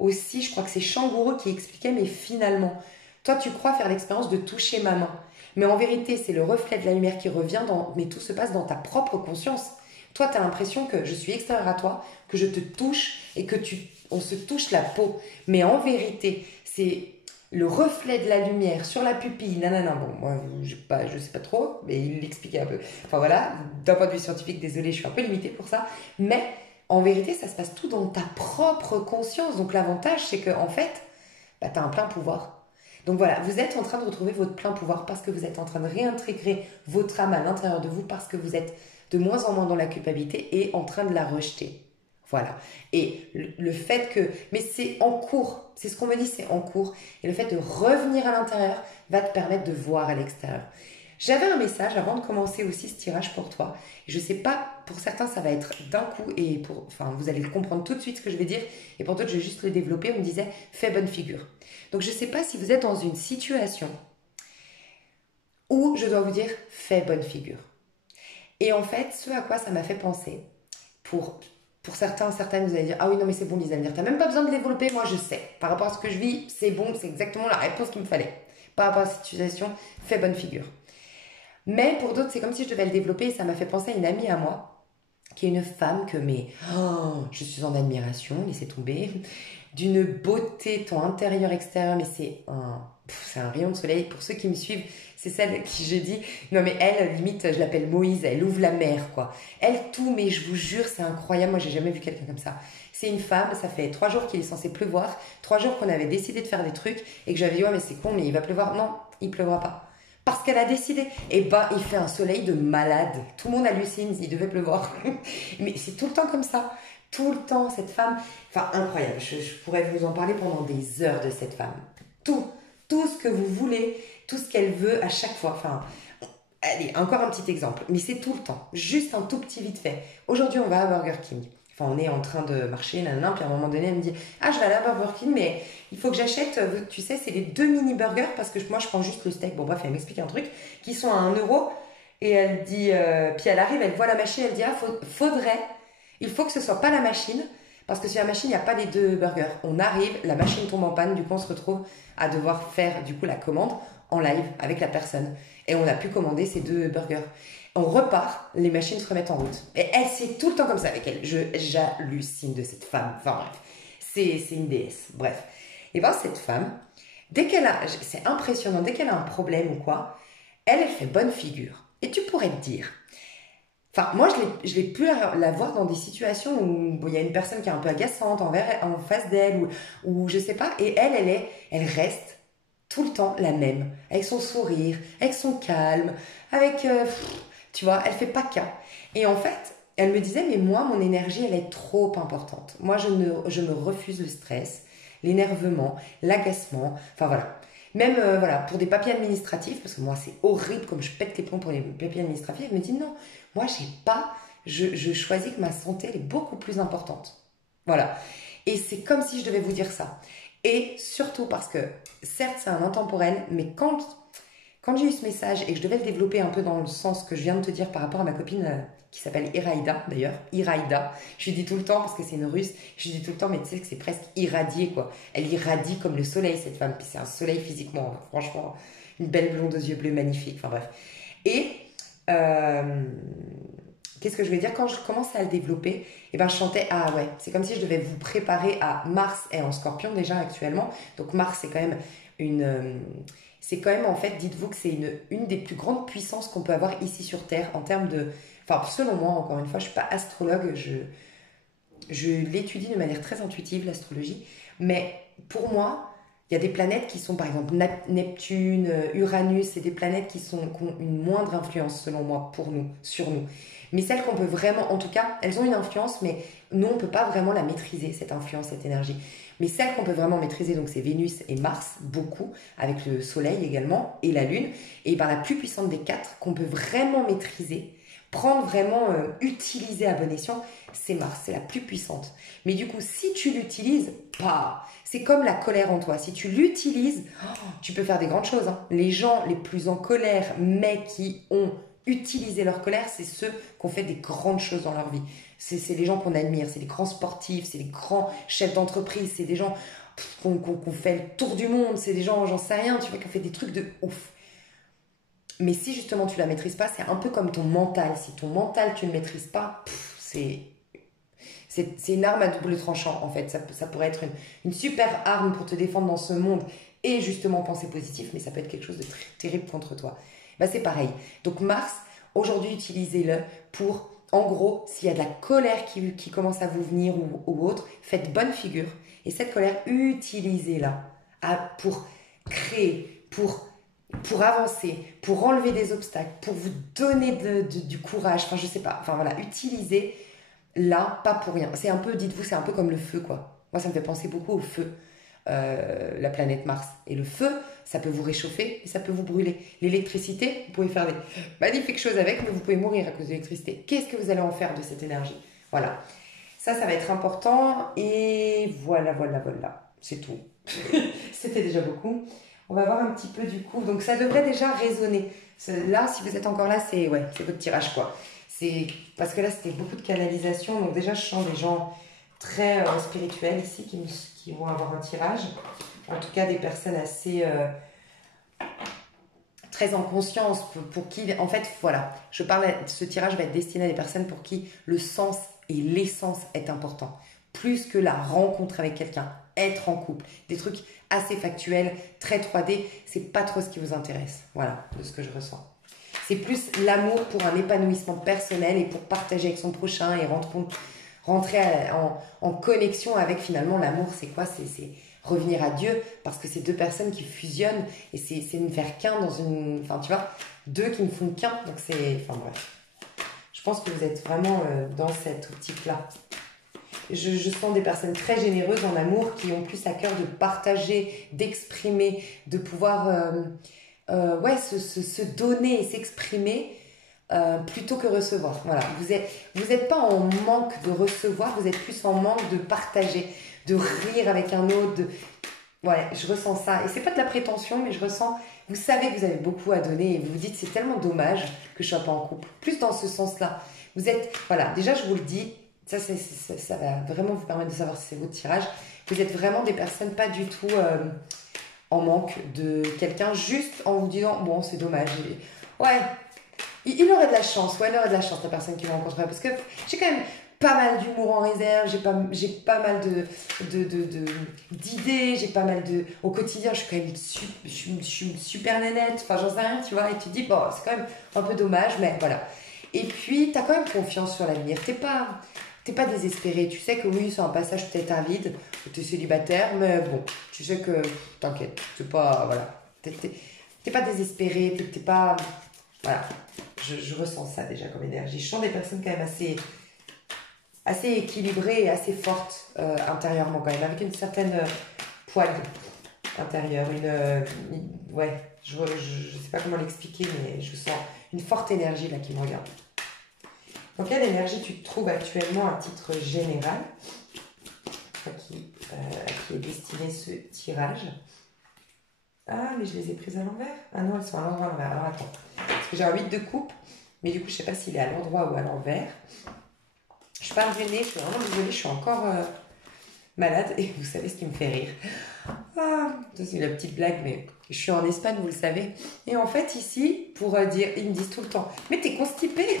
Aussi, je crois que c'est Changourou qui expliquait, mais finalement, toi, tu crois faire l'expérience de toucher ma main. Mais en vérité, c'est le reflet de la lumière qui revient mais tout se passe dans ta propre conscience. Toi, tu as l'impression que je suis extérieure à toi, que je te touche et que on se touche la peau. Mais en vérité, c'est le reflet de la lumière sur la pupille. Nanana, bon, moi, je sais pas trop, mais il l'expliquait un peu. Enfin voilà, d'un point de vue scientifique, désolé, je suis un peu limitée pour ça. Mais en vérité, ça se passe tout dans ta propre conscience. Donc l'avantage, c'est qu'en fait, bah, tu as un plein pouvoir. Donc voilà, vous êtes en train de retrouver votre plein pouvoir parce que vous êtes en train de réintégrer votre âme à l'intérieur de vous, parce que vous êtes de moins en moins dans la culpabilité et en train de la rejeter. Voilà. Et le fait que... Mais c'est en cours. C'est ce qu'on me dit, c'est en cours. Et le fait de revenir à l'intérieur va te permettre de voir à l'extérieur. J'avais un message avant de commencer aussi ce tirage pour toi. Je ne sais pas, pour certains, ça va être d'un coup et enfin, vous allez le comprendre tout de suite ce que je vais dire. Et pour d'autres, je vais juste le développer. On me disait, fais bonne figure. Donc, je ne sais pas si vous êtes dans une situation où je dois vous dire, fais bonne figure. Et en fait, ce à quoi ça m'a fait penser, pour, pour certains, certaines, vous allez dire, ah oui, non, mais c'est bon, Lisa, t'as même pas besoin de développer, moi je sais. Par rapport à ce que je vis, c'est bon, c'est exactement la réponse qu'il me fallait. Par rapport à cette situation, fais bonne figure. Mais pour d'autres, c'est comme si je devais le développer et ça m'a fait penser à une amie à moi, qui est une femme que, mais, oh, je suis en admiration, laissez tomber, d'une beauté, ton intérieur, extérieur, mais c'est un rayon de soleil. Pour ceux qui me suivent, c'est celle qui je dis, non mais elle, limite, je l'appelle Moïse, elle ouvre la mer, quoi. Elle, tout, mais je vous jure, c'est incroyable, moi j'ai jamais vu quelqu'un comme ça. C'est une femme, ça fait 3 jours qu'il est censé pleuvoir, 3 jours qu'on avait décidé de faire des trucs, et que j'avais dit, ouais mais c'est con, mais il va pleuvoir. Non, il pleuvra pas. Parce qu'elle a décidé. Et bah, il fait un soleil de malade. Tout le monde hallucine, il devait pleuvoir. Mais c'est tout le temps comme ça. Tout le temps, cette femme. Enfin, incroyable. Je pourrais vous en parler pendant des heures de cette femme. Tout. Tout ce que vous voulez, tout ce qu'elle veut à chaque fois. Enfin, allez, encore un petit exemple. Mais c'est tout le temps. Juste un tout petit vite fait. Aujourd'hui, on va à Burger King. Enfin, on est en train de marcher, nanana, puis à un moment donné, elle me dit, ah, je vais aller à Burger King, mais il faut que j'achète, tu sais, c'est les 2 mini-burgers, parce que moi, je prends juste le steak. Bon, bref, elle m'explique un truc, qui sont à 1 euro, et elle dit, puis elle arrive, elle voit la machine, elle dit, ah, il faut que ce soit pas la machine, parce que sur la machine, il n'y a pas les 2 burgers. On arrive, la machine tombe en panne, du coup, on se retrouve à devoir faire, du coup, la commande en live avec la personne. Et on a pu commander ces 2 burgers. On repart, les machines se remettent en route. Et elle, c'est tout le temps comme ça avec elle. J'hallucine de cette femme. Enfin bref, c'est une déesse. Bref. Et bien cette femme, c'est impressionnant, dès qu'elle a un problème ou quoi, elle fait bonne figure. Et tu pourrais te dire, enfin moi je l'ai pu la voir dans des situations où il y a une personne qui est un peu agaçante en face d'elle, ou je sais pas, et elle reste tout le temps la même, avec son sourire, avec son calme, avec... tu vois, elle fait pas cas. Et en fait, elle me disait, mais moi, mon énergie, elle est trop importante. Moi, je me refuse le stress, l'énervement, l'agacement, enfin voilà. Même voilà, pour des papiers administratifs, parce que moi, c'est horrible comme je pète les plombs pour les papiers administratifs, elle me dit, non, moi, j'ai pas, je choisis que ma santé, elle est beaucoup plus importante. Voilà. Et c'est comme si je devais vous dire ça. Et surtout parce que, certes, c'est un intemporel, mais quand j'ai eu ce message et que je devais le développer un peu dans le sens que je viens de te dire par rapport à ma copine qui s'appelle Iraïda, d'ailleurs, Iraïda, je lui dis tout le temps, parce que c'est une russe, je lui dis tout le temps, mais tu sais que c'est presque irradié, quoi. Elle irradie comme le soleil, cette femme, puis c'est un soleil physiquement, hein. Franchement, une belle blonde aux yeux bleus magnifique, enfin bref. Et euh, qu'est-ce que je vais dire quand je commence à le développer, et ben je chantais, ah ouais, c'est comme si je devais vous préparer à Mars est en Scorpion déjà actuellement. Donc Mars c'est quand même c'est quand même en fait, dites-vous que c'est une des plus grandes puissances qu'on peut avoir ici sur Terre en termes de, enfin selon moi encore une fois, je suis pas astrologue, je l'étudie de manière très intuitive l'astrologie, mais pour moi il y a des planètes qui sont par exemple Neptune, Uranus, c'est des planètes qui ont une moindre influence selon moi pour nous, sur nous. Mais celles qu'on peut vraiment, en tout cas, elles ont une influence, mais nous, on ne peut pas vraiment la maîtriser, cette influence, cette énergie. Mais celles qu'on peut vraiment maîtriser, donc c'est Vénus et Mars, beaucoup, avec le Soleil également, et la Lune. Et par la plus puissante des 4, qu'on peut vraiment maîtriser, prendre vraiment, utiliser à bon escient, c'est Mars, c'est la plus puissante. Mais du coup, si tu l'utilises, bah, c'est comme la colère en toi. Si tu l'utilises, tu peux faire des grandes choses, hein. Les gens les plus en colère, mais qui ont utilisé leur colère, c'est ceux qui ont fait des grandes choses dans leur vie. C'est les gens qu'on admire, c'est les grands sportifs, c'est les grands chefs d'entreprise, c'est des gens qui ont fait le tour du monde, c'est des gens, j'en sais rien, tu vois, qui ont fait des trucs de ouf. Mais si justement tu la maîtrises pas, c'est un peu comme ton mental. Si ton mental tu ne maîtrises pas, c'est une arme à double tranchant en fait. Ça pourrait être une super arme pour te défendre dans ce monde et justement penser positif, mais ça peut être quelque chose de très terrible contre toi. Bah, c'est pareil. Donc Mars, aujourd'hui utilisez-le pour, en gros, s'il y a de la colère qui commence à vous venir ou autre, faites bonne figure. Et cette colère, utilisez-la pour créer, pour avancer, pour enlever des obstacles, pour vous donner du courage. Enfin, je sais pas. Enfin voilà, utilisez là, pas pour rien. C'est un peu, dites-vous, c'est un peu comme le feu, quoi. Moi, ça me fait penser beaucoup au feu, la planète Mars. Et le feu, ça peut vous réchauffer et ça peut vous brûler. L'électricité, vous pouvez faire des magnifiques choses avec, mais vous pouvez mourir à cause de l'électricité. Qu'est-ce que vous allez en faire de cette énergie? Voilà. Ça va être important. Et voilà. C'est tout. C'était déjà beaucoup. On va voir un petit peu du coup. Donc, ça devrait déjà résonner. Là, si vous êtes encore là, c'est votre tirage, quoi. C'est parce que là, c'était beaucoup de canalisation. Donc déjà, je sens des gens très spirituels ici qui vont avoir un tirage. En tout cas, des personnes assez très en conscience pour qui, en fait, voilà, ce tirage va être destiné à des personnes pour qui le sens et l'essence est important. Plus que la rencontre avec quelqu'un, être en couple, des trucs assez factuels, très 3D, c'est pas trop ce qui vous intéresse. Voilà, de ce que je ressens. C'est plus l'amour pour un épanouissement personnel et pour partager avec son prochain et rentrer en connexion avec finalement l'amour. C'est quoi? C'est revenir à Dieu parce que c'est deux personnes qui fusionnent et c'est ne faire qu'un dans une... Enfin, tu vois, deux qui ne font qu'un. Donc c'est... Enfin bref. Je pense que vous êtes vraiment dans cette optique-là. Je sens des personnes très généreuses en amour qui ont plus à cœur de partager, d'exprimer, de pouvoir... ouais, se donner et s'exprimer plutôt que recevoir. Voilà, vous êtes pas en manque de recevoir, vous êtes plus en manque de partager, de rire avec un autre. Ouais, je ressens ça. Et c'est pas de la prétention, mais je ressens, vous savez que vous avez beaucoup à donner et vous vous dites c'est tellement dommage que je sois pas en couple. Plus dans ce sens-là. Vous êtes, voilà, déjà je vous le dis, ça va vraiment vous permettre de savoir si c'est votre tirage. Vous êtes vraiment des personnes pas du tout... en manque de quelqu'un juste en vous disant bon c'est dommage ouais il aurait de la chance ouais il aurait de la chance la personne qui va rencontrer parce que j'ai quand même pas mal d'humour en réserve j'ai pas mal d'idées j'ai pas mal de au quotidien je suis quand même je suis super nénette enfin j'en sais rien tu vois et tu te dis bon c'est quand même un peu dommage mais voilà et puis t'as quand même confiance sur l'avenir T'es pas désespéré, tu sais que oui, c'est un passage peut-être un vide, t'es célibataire, mais bon, tu sais que t'inquiète, c'est pas, voilà, t'es pas désespéré, t'es pas, voilà, je ressens ça déjà comme énergie. Je sens des personnes quand même assez équilibrées et assez fortes intérieurement quand même, avec une certaine poigne intérieure, ouais, je sais pas comment l'expliquer, mais je sens une forte énergie là qui me regarde. Dans quelle énergie tu te trouves actuellement à titre général, à qui est destiné ce tirage? Ah, mais je les ai prises à l'envers. Ah non, elles sont à l'endroit à l'envers. Alors attends, parce que j'ai un 8 de coupe, mais du coup, je ne sais pas s'il est à l'endroit ou à l'envers. Je suis pas revenue, je suis vraiment désolée, je suis encore malade et vous savez ce qui me fait rire. Ah, ça c'est la petite blague, mais je suis en Espagne, vous le savez. Et en fait, ici, pour dire, ils me disent tout le temps, mais t'es constipée.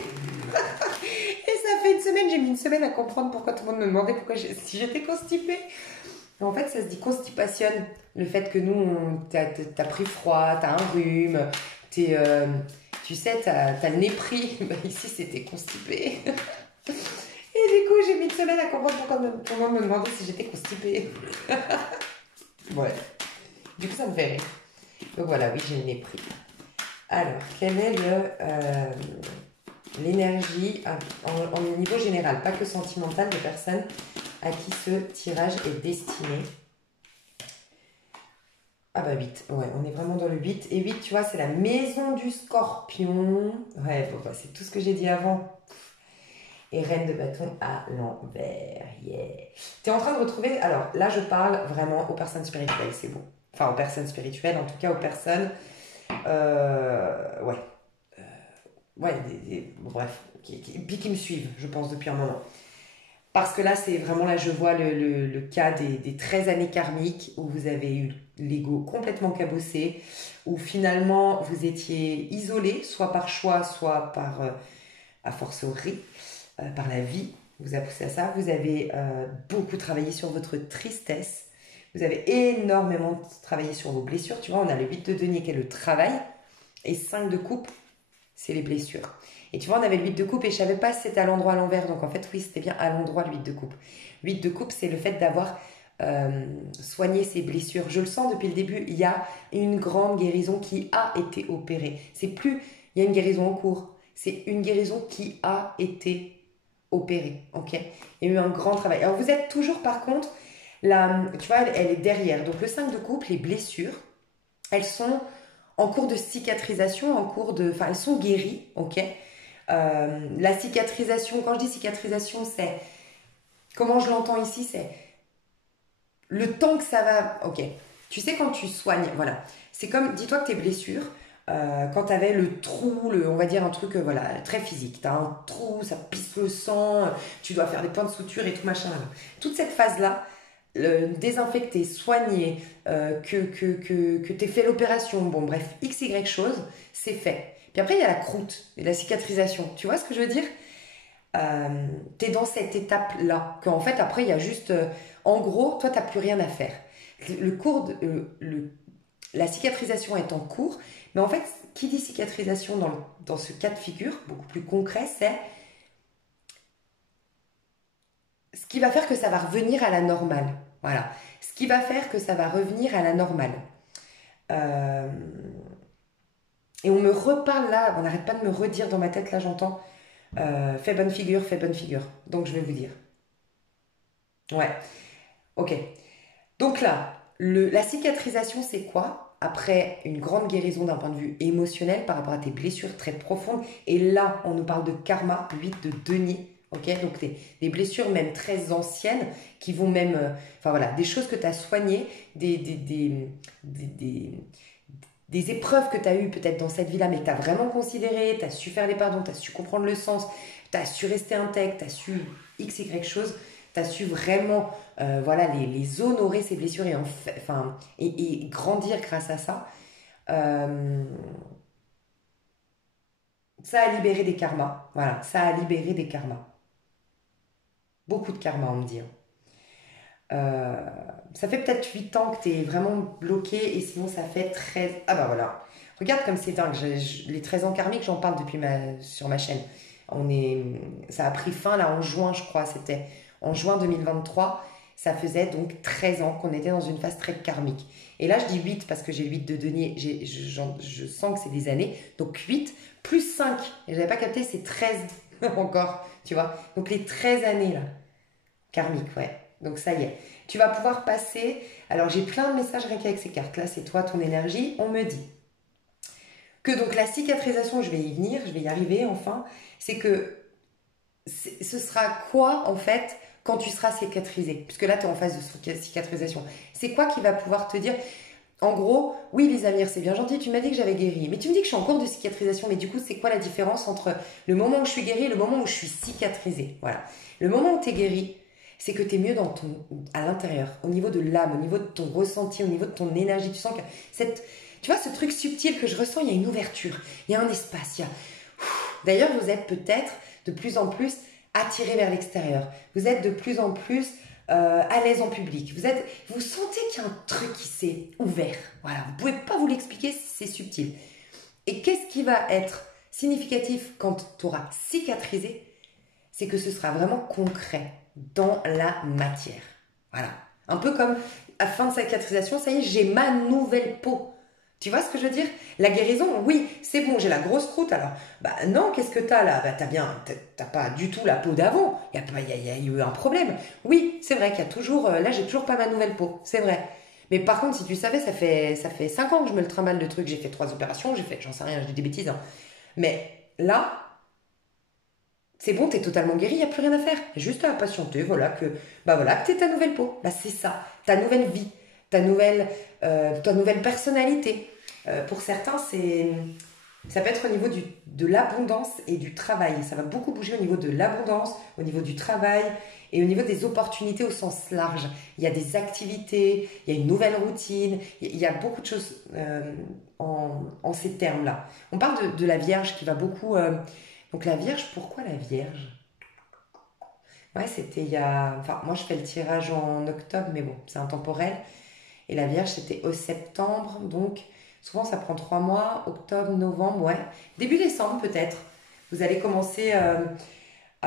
Et ça fait une semaine, j'ai mis une semaine à comprendre pourquoi tout le monde me demandait si j'étais constipée. En fait, ça se dit constipation. Le fait que nous, t'as pris froid, t'as un rhume, tu sais, t'as le nez pris. Bah, ici, c'était constipé. Et du coup, j'ai mis une semaine à comprendre pourquoi tout le monde me demandait si j'étais constipée. Ouais. Du coup, ça me fait rire. Donc voilà, oui, j'ai le nez pris. Alors, quelle est l'énergie en niveau général, pas que sentimentale, des personnes à qui ce tirage est destiné? Ah bah 8, ouais, on est vraiment dans le 8. Et 8, tu vois, c'est la maison du scorpion. Ouais, bon, bah, c'est tout ce que j'ai dit avant. Et reine de bâton à l'envers, yeah. Tu es en train de retrouver, alors là je parle vraiment aux personnes spirituelles, c'est bon. Enfin aux personnes spirituelles, en tout cas aux personnes, ouais, ouais, bon, bref, puis qui me suivent, je pense, depuis un moment. Parce que là, c'est vraiment, là, je vois le cas des 13 années karmiques où vous avez eu l'ego complètement cabossé, où finalement, vous étiez isolé, soit par choix, soit par, à fortiori, par la vie, vous a poussé à ça. Vous avez beaucoup travaillé sur votre tristesse. Vous avez énormément travaillé sur vos blessures. Tu vois, on a le 8 de denier qui est le travail, et 5 de coupe, c'est les blessures. Et tu vois, on avait le 8 de coupe et je savais pas si c'était à l'endroit à l'envers. Donc en fait, oui, c'était bien à l'endroit le 8 de coupe. 8 de coupe, c'est le fait d'avoir soigné ses blessures. Je le sens depuis le début, il y a une grande guérison qui a été opérée. C'est plus, il y a une guérison en cours. C'est une guérison qui a été opérée. Ok. Il y a eu un grand travail. Alors vous êtes toujours par contre, tu vois, elle est derrière. Donc le 5 de coupe, les blessures, elles sont en cours de cicatrisation, enfin elles sont guéries, ok. La cicatrisation, quand je dis cicatrisation, c'est, comment je l'entends ici, c'est le temps que ça va, ok. Tu sais quand tu soignes, voilà, c'est comme, dis-toi que tes blessures, quand tu avais le trou, on va dire un truc voilà, très physique. Tu as un trou, ça pisse le sang, tu dois faire des points de suture et tout machin. Toute cette phase-là, désinfecter, soigner, que tu aies fait l'opération, bon bref, x, y chose, c'est fait. Puis après, il y a la croûte et la cicatrisation. Tu vois ce que je veux dire? Tu es dans cette étape-là. Qu'en fait, après, il y a juste... en gros, toi, tu n'as plus rien à faire. Le cours la cicatrisation est en cours, mais en fait, qui dit cicatrisation dans ce cas de figure, beaucoup plus concret, c'est ce qui va faire que ça va revenir à la normale. Voilà. Ce qui va faire que ça va revenir à la normale. Euh, et on me reparle là, on n'arrête pas de me redire dans ma tête, là j'entends, fais bonne figure, fais bonne figure. Donc je vais vous dire. Ouais, ok. Donc là, la cicatrisation, c'est quoi? Après une grande guérison d'un point de vue émotionnel par rapport à tes blessures très profondes. Et là, on nous parle de karma, 8 de denier. Ok, donc des blessures même très anciennes qui vont même... enfin voilà, des choses que tu as soignées, des épreuves que tu as eues peut-être dans cette vie-là, mais que tu as vraiment considéré, tu as su faire les pardons, tu as su comprendre le sens, tu as su rester intègre, tu as su x, y chose, tu as su vraiment voilà, les honorer, ces blessures, et grandir grâce à ça. Euh, Ça a libéré des karmas. Voilà, ça a libéré des karmas. Beaucoup de karma, on me dit. Euh, Ça fait peut-être 8 ans que tu es vraiment bloqué et sinon ça fait 13. Ah bah voilà. Regarde comme c'est dingue. Les 13 ans karmiques, j'en parle depuis sur ma chaîne. Ça a pris fin là en juin, je crois. C'était en juin 2023. Ça faisait donc 13 ans qu'on était dans une phase très karmique. Et là, je dis 8 parce que j'ai 8 de denier. Je sens que c'est des années. Donc 8 plus 5. Et j'avais pas capté, c'est 13 encore. Tu vois? Donc les 13 années là. Karmique, ouais. Donc ça y est. Tu vas pouvoir passer. Alors j'ai plein de messages rien qu'avec ces cartes. Là, c'est toi, ton énergie. On me dit que donc la cicatrisation, je vais y venir, je vais y arriver enfin. C'est que ce sera quoi en fait quand tu seras cicatrisé? Puisque là, tu es en phase de cicatrisation. C'est quoi qui va pouvoir te dire, en gros, oui, les Amir, c'est bien gentil, tu m'as dit que j'avais guéri, mais tu me dis que je suis en cours de cicatrisation, mais du coup, c'est quoi la différence entre le moment où je suis guérie et le moment où je suis cicatrisée? Voilà. Le moment où tu es guéri, c'est que tu es mieux à l'intérieur, au niveau de l'âme, au niveau de ton ressenti, au niveau de ton énergie. Tu sens que tu vois, ce truc subtil que je ressens, il y a une ouverture, il y a un espace. D'ailleurs, vous êtes peut-être de plus en plus attiré vers l'extérieur. Vous êtes de plus en plus à l'aise en public. Vous sentez qu'il y a un truc qui s'est ouvert. Voilà, vous ne pouvez pas vous l'expliquer, c'est subtil. Et qu'est-ce qui va être significatif quand tu auras cicatrisé? C'est que ce sera vraiment concret dans la matière. Voilà. Un peu comme à fin de cicatrisation, ça y est, j'ai ma nouvelle peau. Tu vois ce que je veux dire? La guérison, oui, c'est bon, j'ai la grosse croûte alors. Bah non, qu'est-ce que t'as là? Bah t'as pas du tout la peau d'avant. Il y a eu un problème. Oui, c'est vrai qu'il y a toujours, là j'ai toujours pas ma nouvelle peau, c'est vrai. Mais par contre, si tu savais, ça fait 5 ans que je me le trimballe le truc. J'ai fait 3 opérations, j'en sais rien, je dis des bêtises. Hein. Mais là, c'est bon, t'es totalement guéri, il n'y a plus rien à faire. Juste à patienter, bah voilà, que t'es ta nouvelle peau. Bah c'est ça, ta nouvelle vie, ta nouvelle personnalité. Pour certains, ça peut être au niveau de l'abondance et du travail. Ça va beaucoup bouger au niveau de l'abondance, au niveau du travail et au niveau des opportunités au sens large. Il y a des activités, il y a une nouvelle routine, il y a beaucoup de choses en ces termes-là. On parle de la Vierge qui va beaucoup... donc la Vierge, pourquoi la Vierge? Ouais, c'était il y a... Enfin, moi je fais le tirage en octobre, mais bon, c'est intemporel. Et la Vierge, c'était au septembre, donc souvent ça prend 3 mois, octobre, novembre, ouais. Début décembre peut-être. Vous allez commencer à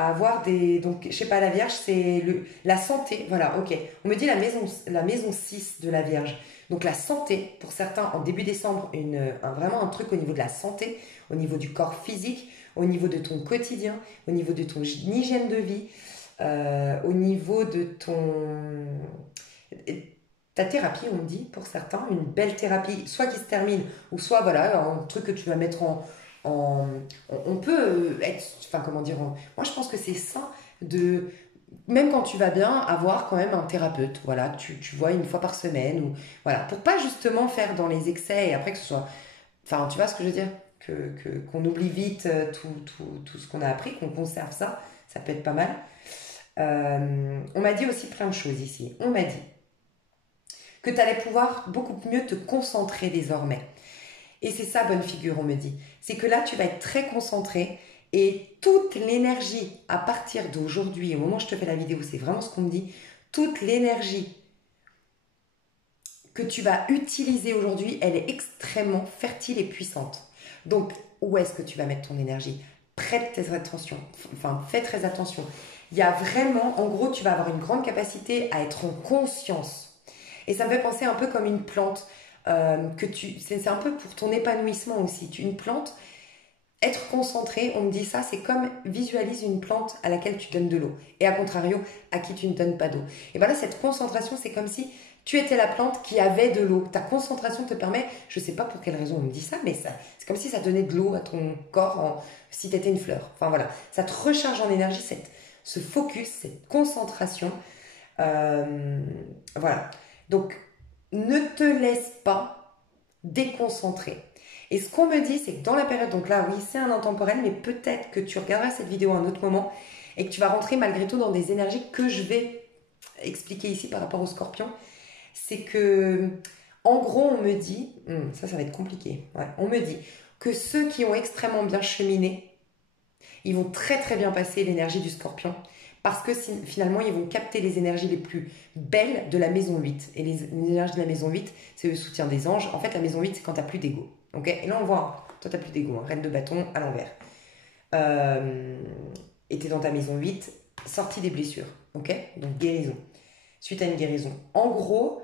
avoir des... Donc, je sais pas, la Vierge, c'est la santé. Voilà, ok. On me dit la maison 6 de la Vierge. Donc la santé, pour certains, en début décembre, vraiment un truc au niveau de la santé, au niveau du corps physique, au niveau de ton quotidien, au niveau de ton hygiène de vie, au niveau de ta thérapie, on me dit, pour certains, une belle thérapie, soit qui se termine, ou soit, voilà, un truc que tu vas mettre on peut être, enfin, comment dire, moi je pense que c'est sain de, même quand tu vas bien, avoir quand même un thérapeute, voilà, tu vois une fois par semaine, ou voilà, pour pas justement faire dans les excès et après que ce soit Enfin, tu vois ce que je veux dire? Qu'on oublie vite tout ce qu'on a appris, qu'on conserve ça. Ça peut être pas mal. On m'a dit aussi plein de choses ici. On m'a dit que tu allais pouvoir beaucoup mieux te concentrer désormais. Et c'est ça, bonne figure, on me dit. C'est que là, tu vas être très concentré et toute l'énergie à partir d'aujourd'hui, au moment où je te fais la vidéo, c'est vraiment ce qu'on me dit, toute l'énergie que tu vas utiliser aujourd'hui, elle est extrêmement fertile et puissante. Donc, où est-ce que tu vas mettre ton énergie? Prête tes attentions, enfin, fais très attention. Il y a vraiment, en gros, tu vas avoir une grande capacité à être en conscience. Et ça me fait penser un peu comme une plante, c'est un peu pour ton épanouissement aussi. Une plante, être concentré, on me dit ça, c'est comme visualise une plante à laquelle tu donnes de l'eau. Et à contrario, à qui tu ne donnes pas d'eau. Et bien là, cette concentration, c'est comme si tu étais la plante qui avait de l'eau. Ta concentration te permet, je ne sais pas pour quelle raison on me dit ça, mais c'est comme si ça donnait de l'eau à ton corps si tu étais une fleur. Enfin voilà, ça te recharge en énergie, ce focus, cette concentration. Voilà. Donc, ne te laisse pas déconcentrer. Et ce qu'on me dit, c'est que dans la période, donc là, oui, c'est un intemporel, mais peut-être que tu regarderas cette vidéo à un autre moment et que tu vas rentrer malgré tout dans des énergies que je vais expliquer ici par rapport au scorpion. C'est que, en gros, on me dit, ça va être compliqué, ouais, on me dit que ceux qui ont extrêmément bien cheminé, ils vont très très bien passer l'énergie du scorpion parce que finalement, ils vont capter les énergies les plus belles de la maison 8. Et les énergies de la maison 8, c'est le soutien des anges. En fait, la maison 8, c'est quand tu n'as plus d'ego. Okay, et là, on voit, toi, tu n'as plus d'ego, hein, reine de bâton à l'envers. Et tu es dans ta maison 8, sortie des blessures. Ok, donc guérison. Suite à une guérison. En gros,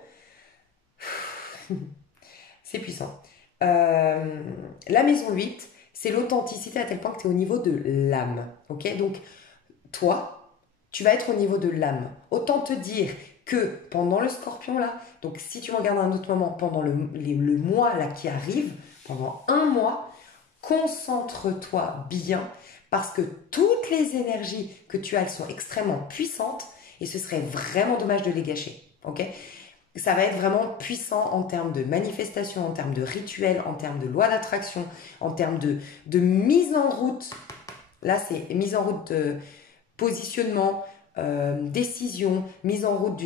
c'est puissant. La maison 8, c'est l'authenticité à tel point que tu es au niveau de l'âme. Ok, donc toi, tu vas être au niveau de l'âme. Autant te dire que pendant le scorpion là, donc si tu me regardes à un autre moment, pendant le mois là qui arrive, pendant un mois, concentre-toi bien parce que toutes les énergies que tu as, elles sont extrêmement puissantes et ce serait vraiment dommage de les gâcher. Ok ? Ça va être vraiment puissant en termes de manifestation, en termes de rituels, en termes de loi d'attraction, en termes de mise en route. Là, c'est mise en route de positionnement, décision, mise en route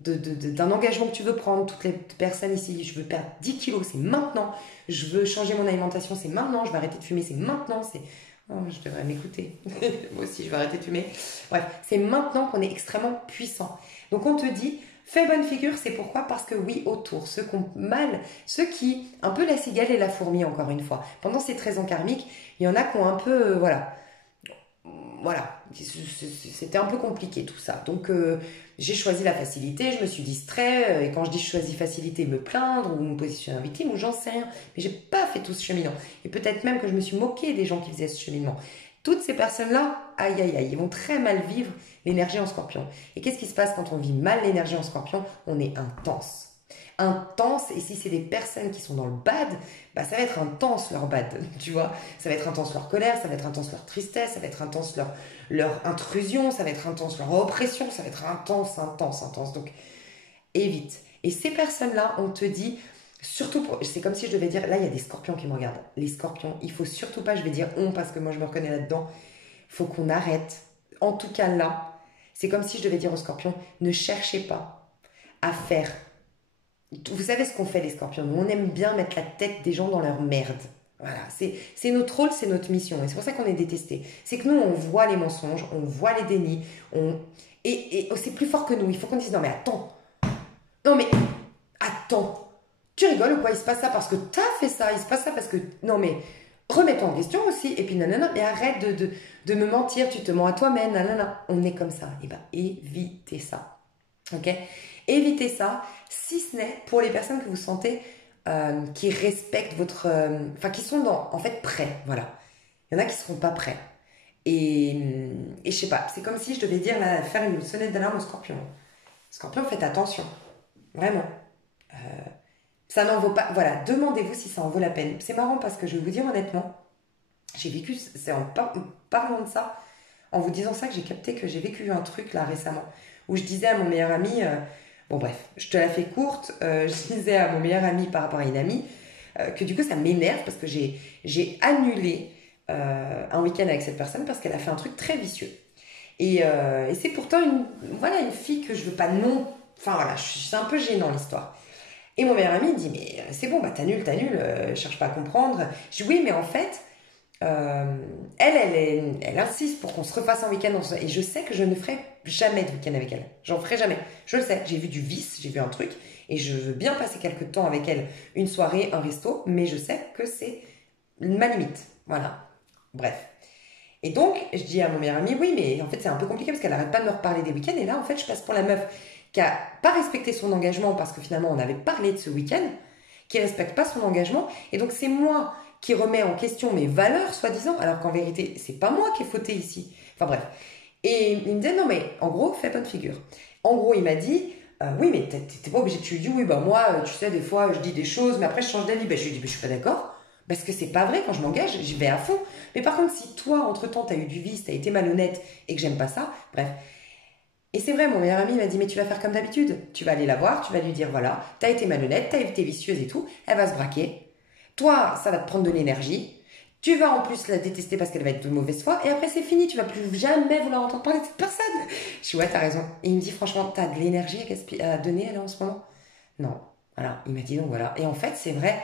d'un engagement que tu veux prendre. Toutes les personnes ici, je veux perdre 10 kilos, c'est maintenant. Je veux changer mon alimentation, c'est maintenant. Je vais arrêter de fumer, c'est maintenant. Oh, je devrais m'écouter. Moi aussi, je vais arrêter de fumer. Bref, c'est maintenant qu'on est extrêmement puissant. Donc, on te dit, fais bonne figure, c'est pourquoi? Parce que oui, autour, ceux qui ont mal, ceux qui, un peu la cigale et la fourmi, encore une fois. Pendant ces 13 ans karmiques, il y en a qui ont un peu, voilà, c'était un peu compliqué tout ça. Donc j'ai choisi la facilité, je me suis distrait, et quand je dis je choisis facilité, me plaindre ou me positionner en victime ou j'en sais rien, mais j'ai pas fait tout ce cheminement. Et peut-être même que je me suis moquée des gens qui faisaient ce cheminement. Toutes ces personnes-là, aïe aïe aïe, ils vont très mal vivre l'énergie en scorpion. Et qu'est-ce qui se passe quand on vit mal l'énergie en scorpion? On est intense. Intense, et si c'est des personnes qui sont dans le bad, bah ça va être intense leur bad, tu vois, ça va être intense leur colère, ça va être intense leur tristesse, ça va être intense leur intrusion, ça va être intense leur oppression, ça va être intense, donc évite. Et ces personnes-là, on te dit, surtout, c'est comme si je devais dire, là il y a des scorpions qui me regardent, les scorpions, il faut surtout pas, je vais dire on parce que moi je me reconnais là-dedans, il faut qu'on arrête, en tout cas là, c'est comme si je devais dire aux scorpions, ne cherchez pas à faire. Vous savez ce qu'on fait les scorpions, nous on aime bien mettre la tête des gens dans leur merde. Voilà, c'est notre rôle, c'est notre mission. Et c'est pour ça qu'on est détesté. C'est que nous, on voit les mensonges, on voit les dénis, et c'est plus fort que nous. Il faut qu'on dise, non mais attends, tu rigoles ou quoi? Il se passe ça parce que t'as fait ça, il se passe ça parce que... Non mais, remets-toi en question aussi, et puis nanana, mais arrête de me mentir, tu te mens à toi-même, nanana. On est comme ça. Et bien, évitez ça. Ok? Évitez ça, si ce n'est pour les personnes que vous sentez qui respectent votre... Enfin, qui sont en fait prêts, voilà. Il y en a qui ne seront pas prêts. Et je sais pas, c'est comme si je devais dire, là, faire une sonnette d'alarme au scorpion. Scorpion, faites attention. Vraiment. Ça n'en vaut pas... Voilà, demandez-vous si ça en vaut la peine. C'est marrant parce que je vais vous dire honnêtement, j'ai vécu... C'est en parlant de ça, en vous disant ça, que j'ai capté que j'ai vécu un truc là récemment, où je disais à mon meilleur ami... Bon bref, je te la fais courte. Je disais à mon meilleur ami par rapport à une amie, que du coup ça m'énerve parce que j'ai annulé un week-end avec cette personne parce qu'elle a fait un truc très vicieux. Et c'est pourtant une fille que je veux pas non. Enfin voilà, c'est un peu gênant l'histoire. Et mon meilleur ami dit mais c'est bon, bah t'annules, cherche pas à comprendre. Je dis oui, mais en fait, elle insiste pour qu'on se refasse un week-end ensemble. Et je sais que je ne ferai jamais de week-end avec elle. J'en ferai jamais. Je le sais. J'ai vu du vice, j'ai vu un truc. Et je veux bien passer quelques temps avec elle. Une soirée, un resto. Mais je sais que c'est ma limite. Voilà. Bref. Et donc, je dis à mon meilleur ami, oui, mais en fait, c'est un peu compliqué parce qu'elle n'arrête pas de me reparler des week-ends. Et là, en fait, je passe pour la meuf qui a pas respecté son engagement parce que finalement, on avait parlé de ce week-end, qui respecte pas son engagement. Et donc, c'est moi qui remets en question mes valeurs, soi-disant, alors qu'en vérité, c'est pas moi qui ai fauté ici. Enfin bref. Et il me disait, non, mais en gros, fais bonne figure. En gros, il m'a dit, oui, mais t'es pas obligé. Tu lui dis, oui, bah moi, tu sais, des fois, je dis des choses, mais après, je change d'avis. Ben, je lui dis, je suis pas d'accord. Parce que c'est pas vrai, quand je m'engage, j'y vais à fond. Mais par contre, si toi, entre-temps, t'as eu du vice, t'as été malhonnête et que j'aime pas ça, bref. Et c'est vrai, mon meilleur ami m'a dit, mais tu vas faire comme d'habitude. Tu vas aller la voir, tu vas lui dire, voilà, t'as été malhonnête, t'as été vicieuse et tout. Elle va se braquer. Toi, ça va te prendre de l'énergie. Tu vas en plus la détester parce qu'elle va être de mauvaise foi. Et après, c'est fini. Tu vas plus jamais vouloir entendre parler de cette personne. Je dis, ouais, t'as raison. Et il me dit, franchement, t'as de l'énergie à donner, là, en ce moment? Non. Voilà. Il m'a dit, donc voilà. Et en fait, c'est vrai.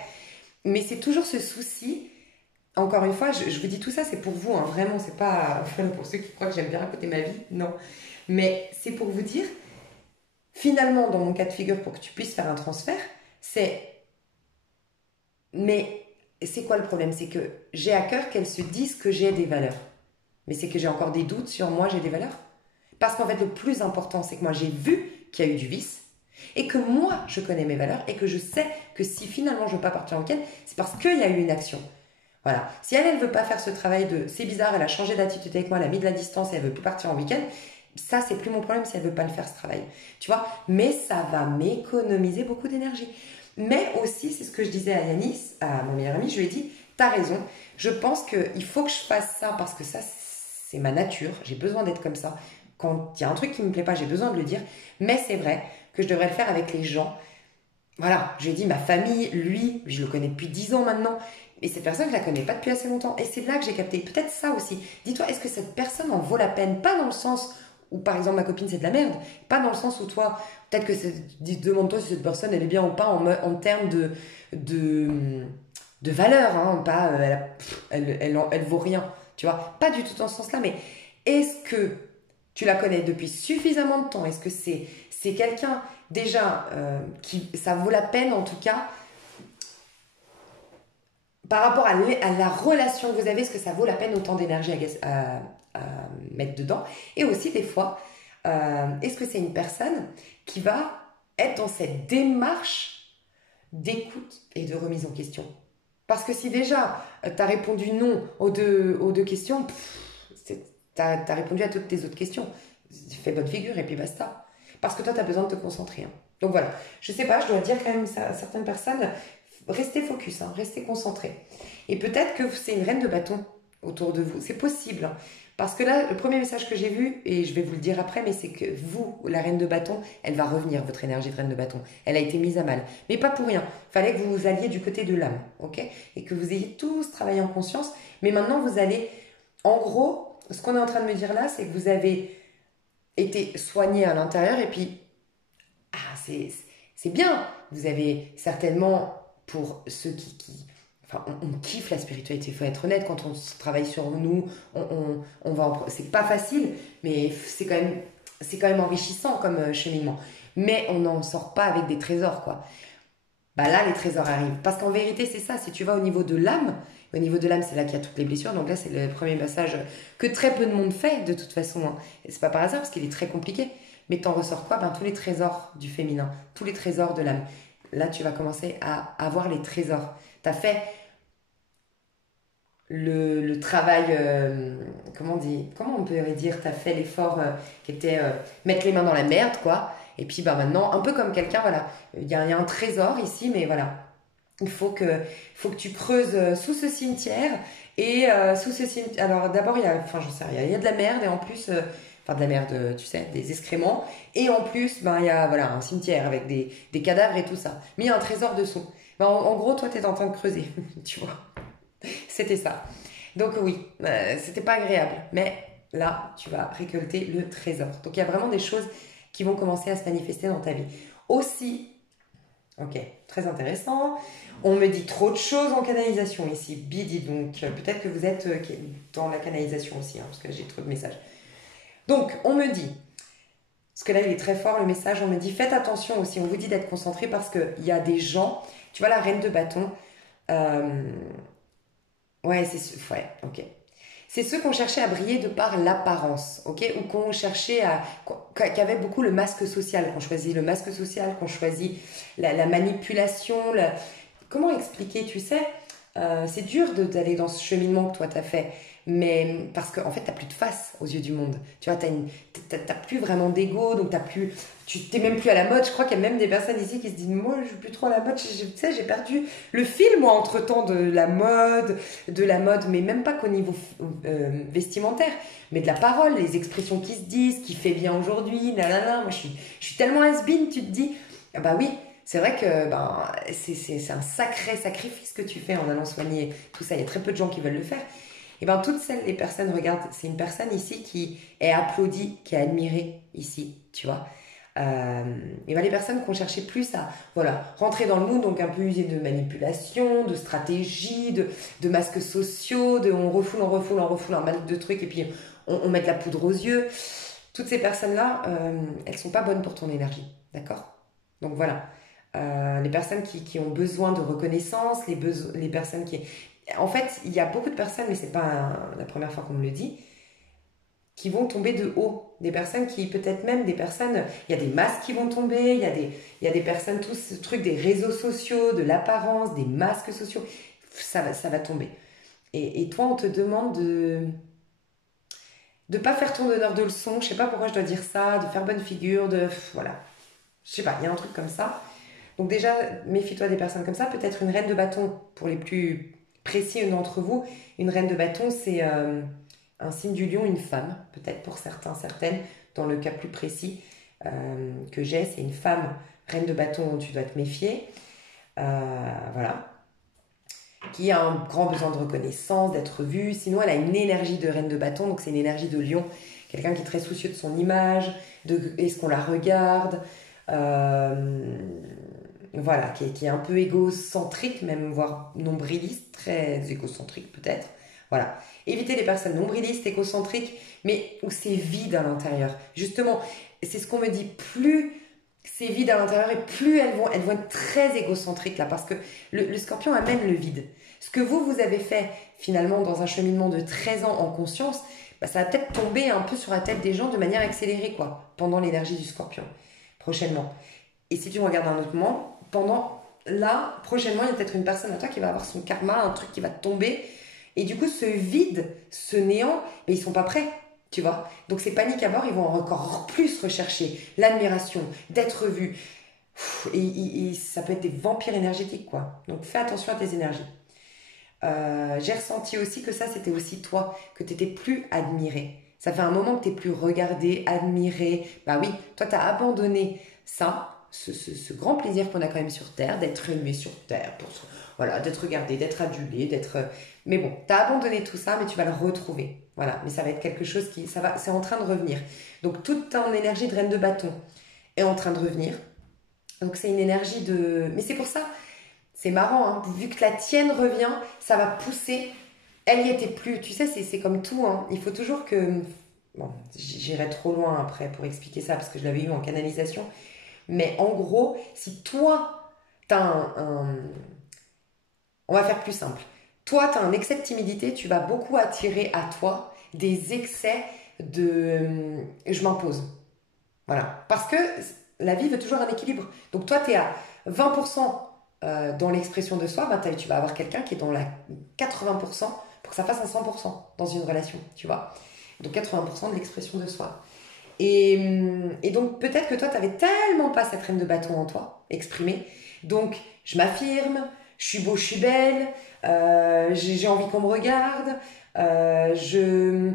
Mais c'est toujours ce souci. Encore une fois, je vous dis tout ça, c'est pour vous, hein, vraiment, c'est pas pour ceux qui croient que j'aime bien raconter ma vie, non. Mais c'est pour vous dire, finalement, dans mon cas de figure, pour que tu puisses faire un transfert, c'est... Mais c'est quoi le problème? C'est que j'ai à cœur qu'elle se dise que j'ai des valeurs. Mais c'est que j'ai encore des doutes sur moi, j'ai des valeurs. Parce qu'en fait, le plus important, c'est que moi, j'ai vu qu'il y a eu du vice. Et que moi, je connais mes valeurs et que je sais que si finalement je ne veux pas partir en week-end, c'est parce qu'il y a eu une action. Voilà. Si elle ne veut pas faire ce travail de c'est bizarre, elle a changé d'attitude avec moi, elle a mis de la distance et elle veut plus partir en week-end, ça, c'est plus mon problème si elle veut pas le faire ce travail. Tu vois? Mais ça va m'économiser beaucoup d'énergie. Mais aussi, c'est ce que je disais à Yanis, à mon meilleur ami, je lui ai dit, t'as raison, je pense qu'il faut que je fasse ça parce que ça, c'est ma nature, j'ai besoin d'être comme ça. Quand il y a un truc qui me plaît pas, j'ai besoin de le dire. Mais c'est vrai que je devrais le faire avec les gens. Voilà, je lui ai dit, ma famille, lui, je le connais depuis 10 ans maintenant. Et cette personne, je la connais pas depuis assez longtemps. Et c'est là que j'ai capté. Peut-être ça aussi. Dis-toi, est-ce que cette personne en vaut la peine? Pas dans le sens où, par exemple, ma copine, c'est de la merde. Pas dans le sens où toi, peut-être que demande-toi si cette personne, elle est bien ou pas en termes de valeur. Hein, pas, elle vaut rien. Tu vois, pas du tout dans ce sens-là. Mais est-ce que tu la connais depuis suffisamment de temps? Est-ce que c'est quelqu'un, déjà, qui ça vaut la peine, en tout cas, par rapport à la relation que vous avez, est-ce que ça vaut la peine autant d'énergie à mettre dedans? Et aussi, des fois, est-ce que c'est une personne qui va être dans cette démarche d'écoute et de remise en question? Parce que si déjà, tu as répondu non aux deux questions, tu as répondu à toutes tes autres questions. Fais bonne figure et puis basta. Parce que toi, tu as besoin de te concentrer. Hein. Donc voilà, je sais pas, je dois dire quand même à certaines personnes, restez focus, hein, restez concentrés. Et peut-être que c'est une reine de bâton autour de vous. C'est possible. Hein. Parce que là, le premier message que j'ai vu, et je vais vous le dire après, mais c'est que vous, la reine de bâton, elle va revenir, votre énergie de reine de bâton. Elle a été mise à mal. Mais pas pour rien. Il fallait que vous vous alliez du côté de l'âme. Ok? Et que vous ayez tous travaillé en conscience. Mais maintenant, vous allez... En gros, ce qu'on est en train de me dire là, c'est que vous avez été soigné à l'intérieur et puis... Ah, c'est bien. Vous avez certainement, pour ceux qui enfin, on kiffe la spiritualité, il faut être honnête, quand on travaille sur nous, on va c'est pas facile, mais c'est quand même enrichissant comme cheminement. Mais on n'en sort pas avec des trésors, quoi. Bah là, les trésors arrivent. Parce qu'en vérité, c'est ça, si tu vas au niveau de l'âme, c'est là qu'il y a toutes les blessures, donc là, c'est le premier passage que très peu de monde fait, de toute façon. Hein. Et c'est pas par hasard, parce qu'il est très compliqué. Mais t'en ressors quoi? Ben, tous les trésors du féminin, tous les trésors de l'âme. Là, tu vas commencer à avoir les trésors. Tu as fait le travail, comment on peut dire, tu as fait l'effort qui était mettre les mains dans la merde, quoi. Et puis bah, maintenant, un peu comme quelqu'un, voilà, il y a un trésor ici, mais voilà, il faut que tu creuses sous ce cimetière. Et sous ce cimetière, alors d'abord, enfin j'en sais rien, il y a de la merde et en plus... enfin de la merde, tu sais, des excréments. Et en plus, ben, il y a voilà, un cimetière avec des cadavres et tout ça. Mais il y a un trésor dessous. Ben, en gros, toi, tu es en train de creuser, tu vois. C'était ça. Donc oui, c'était pas agréable. Mais là, tu vas récolter le trésor. Donc il y a vraiment des choses qui vont commencer à se manifester dans ta vie. Aussi, ok, très intéressant. On me dit trop de choses en canalisation ici. Bidi, donc peut-être que vous êtes dans la canalisation aussi, hein, parce que j'ai trop de messages. Donc, on me dit, parce que là, il est très fort le message, on me dit faites attention aussi. On vous dit d'être concentré parce qu'il y a des gens, tu vois, la reine de bâton, euh, ouais, ouais, ok. C'est ceux qui ont cherché à briller de par l'apparence, ok, ou qui ont cherché qui avaient beaucoup le masque social, qui ont choisi le masque social, qui ont choisi la manipulation, comment expliquer, tu sais, c'est dur d'aller dans ce cheminement que toi t'as fait, mais parce qu'en fait t'as plus de face aux yeux du monde. Tu vois, t'as plus vraiment d'ego, donc tu t'es même plus à la mode. Je crois qu'il y a même des personnes ici qui se disent moi je suis plus trop à la mode. Tu sais, j'ai perdu le fil moi entre temps de la mode, mais même pas qu'au niveau vestimentaire, mais de la parole, les expressions qui se disent, qui fait bien aujourd'hui, nanana. Moi je suis tellement has-been, tu te dis ah bah oui. C'est vrai que ben, c'est un sacré sacrifice que tu fais en allant soigner tout ça. Il y a très peu de gens qui veulent le faire. Et ben toutes les personnes, regarde, c'est une personne ici qui est applaudie, qui est admirée ici, tu vois. Et ben les personnes qui ont cherché plus à voilà, rentrer dans le mood, donc un peu user de manipulation, de stratégie, de masques sociaux, on refoule, un mal de trucs, et puis on met de la poudre aux yeux. Toutes ces personnes-là, elles sont pas bonnes pour ton énergie, d'accord? Donc voilà. Les personnes qui ont besoin de reconnaissance, les personnes qui... En fait, il y a beaucoup de personnes, mais c'est pas la première fois qu'on me le dit, qui vont tomber de haut. Des personnes qui, peut-être même des personnes... Il y a des masques qui vont tomber, il y a des personnes, tout ce truc des réseaux sociaux, de l'apparence, des masques sociaux, ça va tomber. Et toi, on te demande de pas faire ton honneur de leçon, je sais pas pourquoi je dois dire ça, de faire bonne figure, voilà. Je sais pas, il y a un truc comme ça. Donc déjà, méfie-toi des personnes comme ça. Peut-être une reine de bâton, pour les plus précis d'entre vous. Une reine de bâton, c'est un signe du lion, une femme, peut-être pour certains, certaines. Dans le cas plus précis que j'ai, c'est une femme reine de bâton dont tu dois te méfier. Voilà. Qui a un grand besoin de reconnaissance, d'être vue. Sinon, elle a une énergie de reine de bâton, donc c'est une énergie de lion. Quelqu'un qui est très soucieux de son image, de est-ce qu'on la regarde. Voilà, qui est un peu égocentrique, même voire nombriliste, très égocentrique peut-être. Voilà. Évitez les personnes nombrilistes, égocentriques, mais où c'est vide à l'intérieur. Justement, c'est ce qu'on me dit, plus c'est vide à l'intérieur et plus elles vont être très égocentriques là, parce que le scorpion amène le vide. Ce que vous avez fait finalement dans un cheminement de 13 ans en conscience, bah, ça va peut-être tomber un peu sur la tête des gens de manière accélérée, quoi, pendant l'énergie du scorpion, prochainement. Et si tu regardes un autre moment, là, prochainement, il y a peut-être une personne à toi qui va avoir son karma, un truc qui va tomber. Et du coup, ce vide, ce néant, mais ils sont pas prêts, tu vois. Donc ces paniques à bord, ils vont encore plus rechercher l'admiration, d'être vus. Et ça peut être des vampires énergétiques, quoi. Donc fais attention à tes énergies. J'ai ressenti aussi que ça, c'était aussi toi, que tu n'étais plus admiré. Ça fait un moment que tu n'es plus regardé, admiré. Bah oui, toi, tu as abandonné ça, ce grand plaisir qu'on a quand même sur Terre, d'être aimé sur Terre, voilà, d'être regardé, d'être adulé, d'être... Mais bon, tu as abandonné tout ça, mais tu vas le retrouver. Voilà, mais ça va être quelque chose c'est en train de revenir. Donc toute ton énergie de reine de bâton est en train de revenir. Donc c'est une énergie de... Mais c'est pour ça, c'est marrant, hein, vu que la tienne revient, ça va pousser. Elle n'y était plus. Tu sais, c'est comme tout, hein. Il faut toujours que... Bon, j'irai trop loin après pour expliquer ça, parce que je l'avais eu en canalisation. Mais en gros, si toi, tu as On va faire plus simple. Toi, tu as un excès de timidité, tu vas beaucoup attirer à toi des excès de je m'impose. Voilà. Parce que la vie veut toujours un équilibre. Donc toi, tu es à 20% dans l'expression de soi, ben, tu vas avoir quelqu'un qui est dans la 80% pour que ça fasse un 100% dans une relation, tu vois. Donc 80% de l'expression de soi. Et donc peut-être que toi, tu n'avais tellement pas cette reine de bâton en toi, exprimée. Donc je m'affirme, je suis beau, je suis belle, j'ai envie qu'on me regarde, j'ai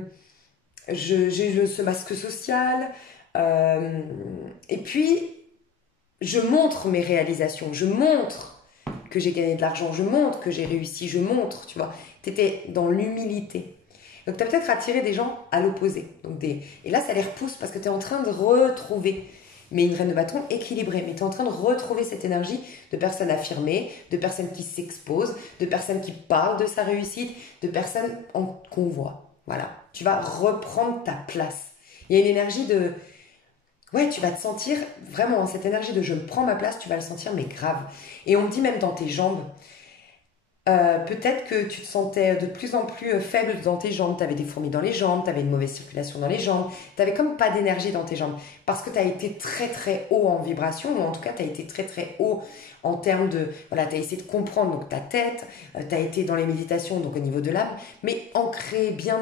ce masque social, et puis je montre mes réalisations, je montre que j'ai gagné de l'argent, je montre, que j'ai réussi, je montre, tu vois. Tu étais dans l'humilité. Donc, tu as peut-être attiré des gens à l'opposé. Et là, ça les repousse parce que tu es en train de retrouver, mais une reine de bâton équilibrée. Mais tu es en train de retrouver cette énergie de personnes affirmées, de personnes qui s'exposent, de personnes qui parlent de sa réussite, de personnes en convoi. Voilà. Tu vas reprendre ta place. Il y a une énergie de... Ouais, tu vas te sentir vraiment, cette énergie de je me prends ma place, tu vas le sentir, mais grave. Et on me dit même dans tes jambes, peut-être que tu te sentais de plus en plus faible dans tes jambes, tu avais des fourmis dans les jambes, tu avais une mauvaise circulation dans les jambes, tu avais comme pas d'énergie dans tes jambes, parce que tu as été très très haut en vibration, ou en tout cas tu as été très très haut en termes de... Voilà, tu as essayé de comprendre donc, ta tête, tu as été dans les méditations, donc au niveau de l'âme, mais ancré, bien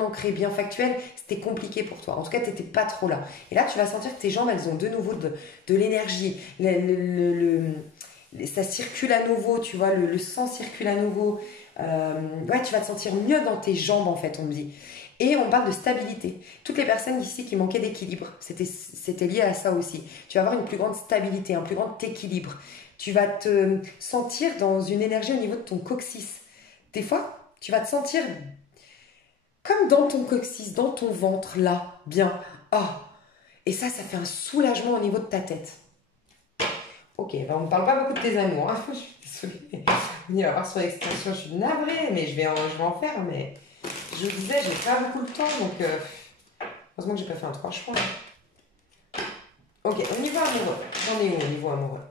factuel, c'était compliqué pour toi. En tout cas, tu n'étais pas trop là. Et là, tu vas sentir que tes jambes, elles ont de nouveau de l'énergie, ça circule à nouveau, tu vois, le sang circule à nouveau. Ouais, tu vas te sentir mieux dans tes jambes, en fait, on me dit. Et on parle de stabilité. Toutes les personnes ici qui manquaient d'équilibre, c'était lié à ça aussi. Tu vas avoir une plus grande stabilité, un plus grand équilibre. Tu vas te sentir dans une énergie au niveau de ton coccyx. Des fois, tu vas te sentir comme dans ton coccyx, dans ton ventre, là, bien. Ah. Et ça fait un soulagement au niveau de ta tête. Ok, on ne parle pas beaucoup de tes amours, hein. Je suis désolée. On va voir sur l'extension, je suis navrée, mais je vais en faire. Mais je vous disais, j'ai pas beaucoup de temps, donc heureusement que j'ai pas fait un 3 choix. Ok, au niveau amoureux, j'en ai où au niveau amoureux?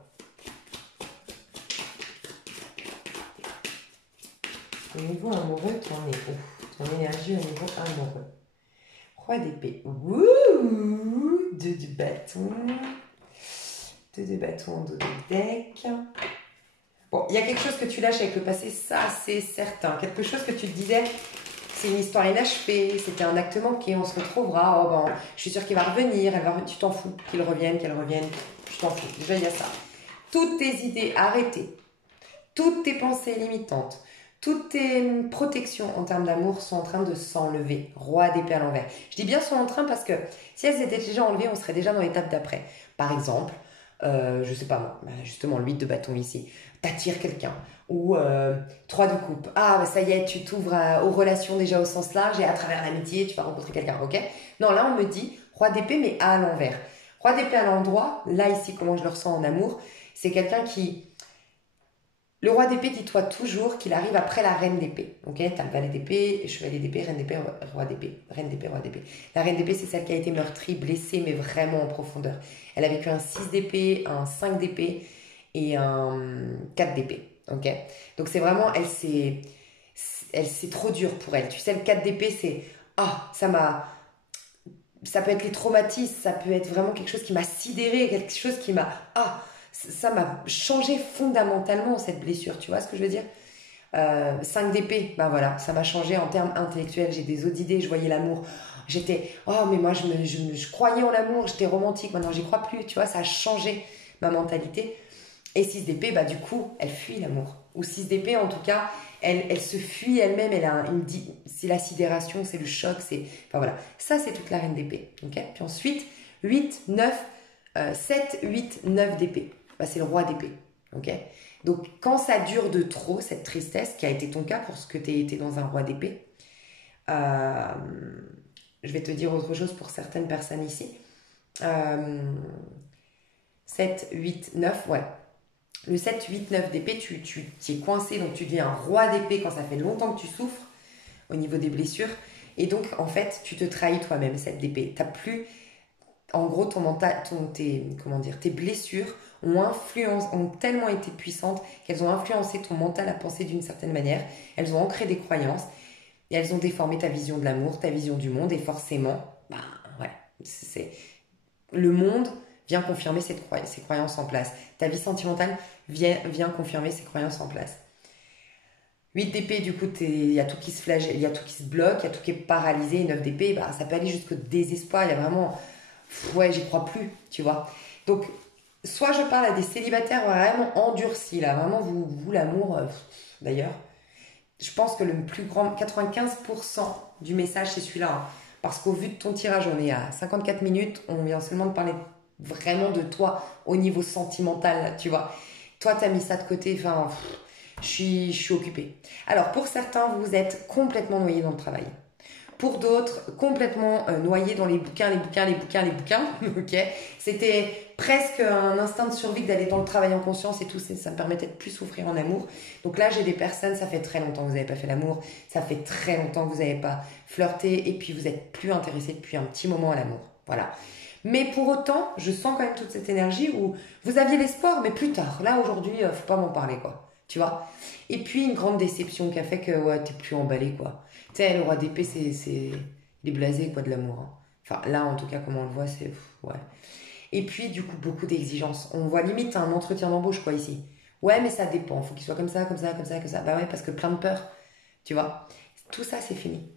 Au niveau amoureux, t'en es où? Ton énergie au niveau amoureux. Roi d'épée. Wouh! Deux de bâton. Deux de bâton en dos de deck. Bon, il y a quelque chose que tu lâches avec le passé, ça c'est certain. Quelque chose que tu te disais, c'est une histoire inachevée, c'était un acte manqué, on se retrouvera, oh ben, je suis sûre qu'il va revenir, tu t'en fous, qu'il revienne, qu'elle revienne, tu t'en fous. Déjà, il y a ça. Toutes tes idées arrêtées, toutes tes pensées limitantes, toutes tes protections en termes d'amour sont en train de s'enlever. Roi d'épée à l'envers. Je dis bien sont en train parce que si elles étaient déjà enlevées, on serait déjà dans l'étape d'après. Par exemple, je sais pas moi, justement, le 8 de bâton ici, t'attires quelqu'un. Ou 3 de coupe. Ah, ça y est, tu t'ouvres aux relations déjà au sens large et à travers l'amitié, tu vas rencontrer quelqu'un, ok? Non, là, on me dit roi d'épée, mais à l'envers. Roi d'épée à l'endroit, là, ici, comment je le ressens en amour, c'est quelqu'un qui... Le roi d'épée, dis-toi toujours qu'il arrive après la reine d'épée. Ok, t'as le valet d'épée, chevalier d'épée, reine d'épée, roi d'épée. Reine d'épée, roi d'épée. La reine d'épée, c'est celle qui a été meurtrie, blessée, mais vraiment en profondeur. Elle a vécu un 6 d'épée, un 5 d'épée et un 4 d'épée. Ok, donc c'est vraiment, c'est trop dur pour elle. Tu sais, le 4 d'épée, c'est ça peut être les traumatismes, ça peut être vraiment quelque chose qui m'a sidéré, quelque chose qui m'a, ça m'a changé fondamentalement cette blessure, tu vois ce que je veux dire? 5 d'épée, ben voilà, ça m'a changé en termes intellectuels, j'ai des autres idées, je voyais l'amour, j'étais, mais moi je croyais en l'amour, j'étais romantique, maintenant j'y crois plus, tu vois, ça a changé ma mentalité. Et 6 d'épée, bah du coup, elle fuit l'amour. Ou 6 d'épée, en tout cas, elle se fuit elle-même, c'est la sidération, c'est le choc, enfin voilà. Ça, c'est toute la reine d'épée, ok? Puis ensuite, 8, 9, 7, 8, 9 d'épée. Bah, c'est le roi d'épée, ok? Donc, quand ça dure de trop, cette tristesse, qui a été ton cas pour ce que tu as été dans un roi d'épée, je vais te dire autre chose pour certaines personnes ici. 7, 8, 9, ouais. Le 7, 8, 9 d'épée, tu es coincé, donc tu deviens un roi d'épée quand ça fait longtemps que tu souffres au niveau des blessures. Et donc, en fait, tu te trahis toi-même, cette d'épée. T'as plus... En gros, ton mental, tes blessures ont tellement été puissantes qu'elles ont influencé ton mental à penser d'une certaine manière. Elles ont ancré des croyances et elles ont déformé ta vision de l'amour, ta vision du monde. Et forcément, le monde vient confirmer ces croyances en place. Ta vie sentimentale vient confirmer ces croyances en place. 8 d'épée, du coup, il y a tout qui se flagelle, il y a tout qui se bloque, il y a tout qui est paralysé. 9 d'épée, ça peut aller jusqu'au désespoir. Il y a vraiment... Ouais, j'y crois plus, tu vois. Donc, soit je parle à des célibataires vraiment endurcis, là. Vraiment, vous l'amour, d'ailleurs. Je pense que le plus grand, 95% du message, c'est celui-là. Hein. Parce qu'au vu de ton tirage, on est à 54 minutes. On vient seulement de parler vraiment de toi au niveau sentimental, tu vois. Toi, t'as mis ça de côté. Enfin, je suis occupée. Alors, pour certains, vous êtes complètement noyé dans le travail. Pour d'autres, complètement noyé dans les bouquins, ok. C'était presque un instinct de survie d'aller dans le travail en conscience et tout, ça me permettait de plus souffrir en amour. Donc là, j'ai des personnes, ça fait très longtemps que vous n'avez pas fait l'amour, ça fait très longtemps que vous n'avez pas flirté, et puis vous n'êtes plus intéressé depuis un petit moment à l'amour. Voilà. Mais pour autant, je sens quand même toute cette énergie où vous aviez l'espoir, mais plus tard. Là, aujourd'hui, faut pas m'en parler, quoi. Tu vois. Et puis, une grande déception qui a fait que, ouais, t'es plus emballé, quoi. Tu sais, le roi d'épée, il est blasé, quoi, de l'amour. Hein. Enfin, là, en tout cas, comme on le voit, ouais. Et puis, du coup, beaucoup d'exigences. On voit limite un entretien d'embauche, quoi, ici. Ouais, mais ça dépend. Faut qu'il soit comme ça, comme ça, comme ça, comme ça. Bah ouais, parce que plein de peur. Tu vois. Tout ça, c'est fini.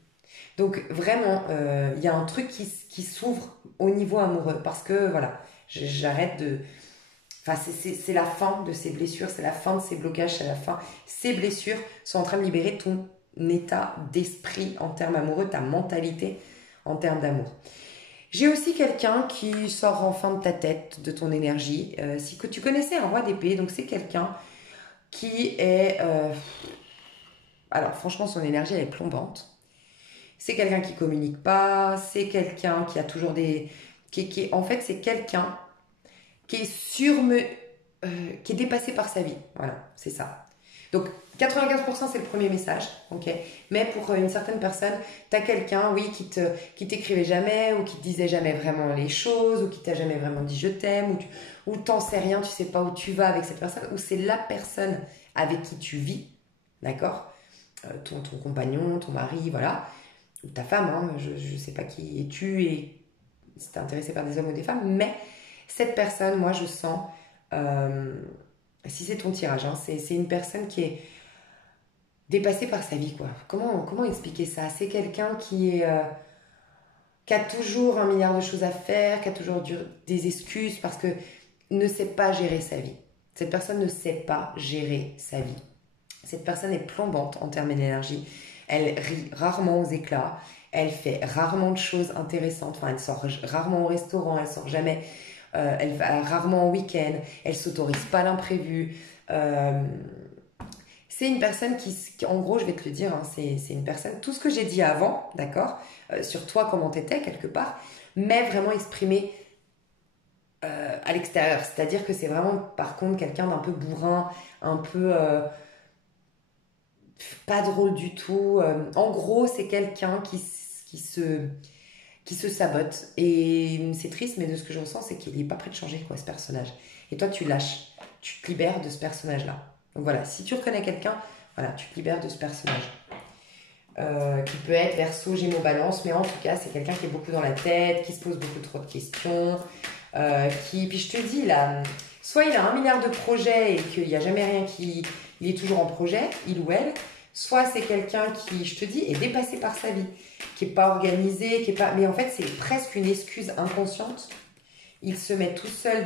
Donc vraiment, il y a un truc qui s'ouvre au niveau amoureux parce que voilà, j'arrête de... Enfin, c'est la fin de ces blessures, c'est la fin de ces blocages, c'est la fin. Ces blessures sont en train de libérer ton état d'esprit en termes amoureux, ta mentalité en termes d'amour. J'ai aussi quelqu'un qui sort enfin de ta tête, de ton énergie. Si que tu connaissais un roi d'épée, donc c'est quelqu'un qui est... alors franchement, son énergie, elle est plombante. C'est quelqu'un qui communique pas, c'est quelqu'un qui a toujours des... en fait, c'est quelqu'un qui est qui est dépassé par sa vie. Voilà, c'est ça. Donc, 95% c'est le premier message, ok. Mais pour une certaine personne, tu as quelqu'un, oui, qui t'écrivait jamais, ou qui te disait jamais vraiment les choses, ou qui t'a jamais vraiment dit je t'aime, ou t'en sais rien, tu sais pas où tu vas avec cette personne, ou c'est la personne avec qui tu vis, d'accord, ton compagnon, ton mari, voilà, ou ta femme, hein, je ne sais pas qui es-tu et si t'es intéressé par des hommes ou des femmes, mais cette personne, moi je sens, si c'est ton tirage, hein, c'est une personne qui est dépassée par sa vie, quoi. Comment expliquer ça? C'est quelqu'un qui a toujours un milliard de choses à faire, qui a toujours des excuses parce que ne sait pas gérer sa vie. Cette personne ne sait pas gérer sa vie. Cette personne est plombante en termes d'énergie. Elle rit rarement aux éclats. Elle fait rarement de choses intéressantes. Enfin, elle sort rarement au restaurant. Elle sort jamais. Elle va rarement au week-end. Elle s'autorise pas l'imprévu. C'est une personne en gros, je vais te le dire, hein, c'est une personne, tout ce que j'ai dit avant, d'accord, sur toi, comment t'étais, quelque part, mais vraiment exprimé à l'extérieur. C'est-à-dire que c'est vraiment, par contre, quelqu'un d'un peu bourrin, un peu pas drôle du tout. En gros, c'est quelqu'un qui se sabote. Et c'est triste, mais de ce que je ressens, c'est qu'il n'est pas prêt de changer, quoi, ce personnage. Et toi, tu lâches, tu te libères de ce personnage-là. Donc voilà, si tu reconnais quelqu'un, voilà, tu te libères de ce personnage. Qui peut être Verseau, Gémeaux, Balance, mais en tout cas, c'est quelqu'un qui est beaucoup dans la tête, qui se pose beaucoup trop de questions, puis je te dis, là, soit il a un milliard de projets et qu'il n'y a jamais rien il est toujours en projet, il ou elle, soit c'est quelqu'un qui, je te dis, est dépassé par sa vie, qui n'est pas organisé, qui est pas... Mais en fait, c'est presque une excuse inconsciente. Il se met tout seul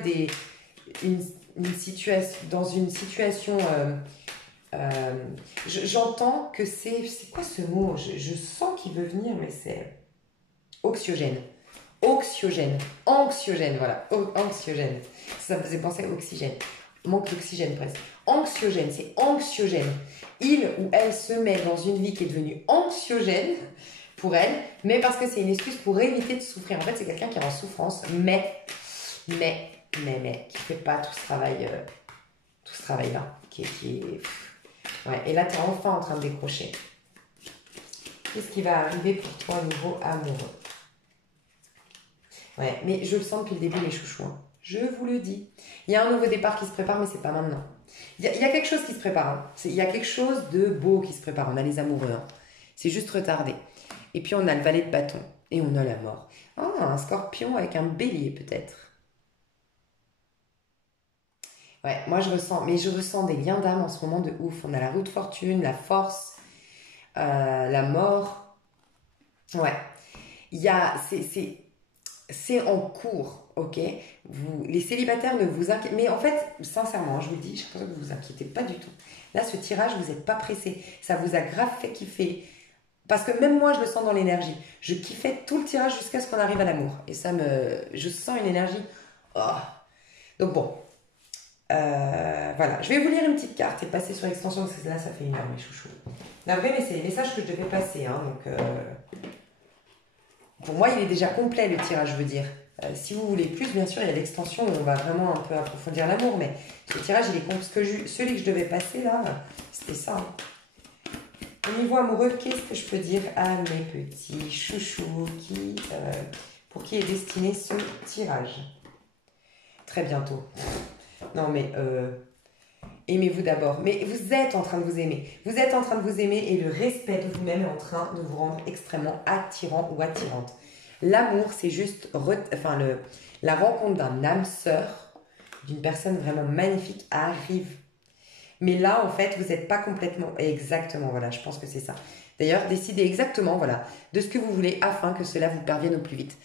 dans une situation... j'entends que c'est quoi ce mot? Je sens qu'il veut venir, mais c'est oxygène. Anxiogène, voilà, anxiogène. Ça me faisait penser à oxygène. Manque d'oxygène presque. Anxiogène, c'est anxiogène. Il ou elle se met dans une vie qui est devenue anxiogène pour elle, mais parce que c'est une excuse pour éviter de souffrir. En fait, c'est quelqu'un qui est en souffrance, mais qui fait pas tout ce travail-là, ouais. Et là, tu es enfin en train de décrocher. Qu'est-ce qui va arriver pour toi au niveau amoureux? Ouais, mais je le sens depuis le début, les chouchous. Hein. Je vous le dis. Il y a un nouveau départ qui se prépare, mais c'est pas maintenant. Il y a quelque chose qui se prépare. Hein. Il y a quelque chose de beau qui se prépare. On a les amoureux. Hein. C'est juste retardé. Et puis on a le valet de bâton. Et on a la mort. Oh, un scorpion avec un bélier peut-être. Ouais, moi je ressens des liens d'âme en ce moment de ouf. On a la roue de fortune, la force, la mort. Ouais. Il y a... C'est en cours, ok? Les célibataires ne vous inquiétez... Mais en fait, sincèrement, je vous le dis, j'ai l'impression que vous vous inquiétez pas du tout. Là, ce tirage, vous n'êtes pas pressé. Ça vous a grave fait kiffer. Parce que même moi, je le sens dans l'énergie. Je kiffais tout le tirage jusqu'à ce qu'on arrive à l'amour. Et je sens une énergie... Oh. Donc bon, Voilà, je vais vous lire une petite carte et passer sur l'extension parce que là, ça fait une heure, mes chouchous. Navré, mais c'est les messages que je devais passer. Hein, donc, pour moi, il est déjà complet le tirage, je veux dire. Si vous voulez plus, bien sûr, il y a l'extension où on va vraiment un peu approfondir l'amour, mais ce tirage, il est complet. Celui que je devais passer là, c'était ça. Hein. Au niveau amoureux, qu'est-ce que je peux dire à mes petits chouchous pour qui est destiné ce tirage? Très bientôt. Non, mais aimez-vous d'abord. Mais vous êtes en train de vous aimer. Vous êtes en train de vous aimer et le respect de vous-même est en train de vous rendre extrêmement attirant ou attirante. L'amour, c'est juste la rencontre d'un âme sœur, d'une personne vraiment magnifique arrive. Mais là, en fait, vous n'êtes pas complètement... Exactement, voilà, je pense que c'est ça. D'ailleurs, décidez exactement, voilà, de ce que vous voulez afin que cela vous parvienne au plus vite.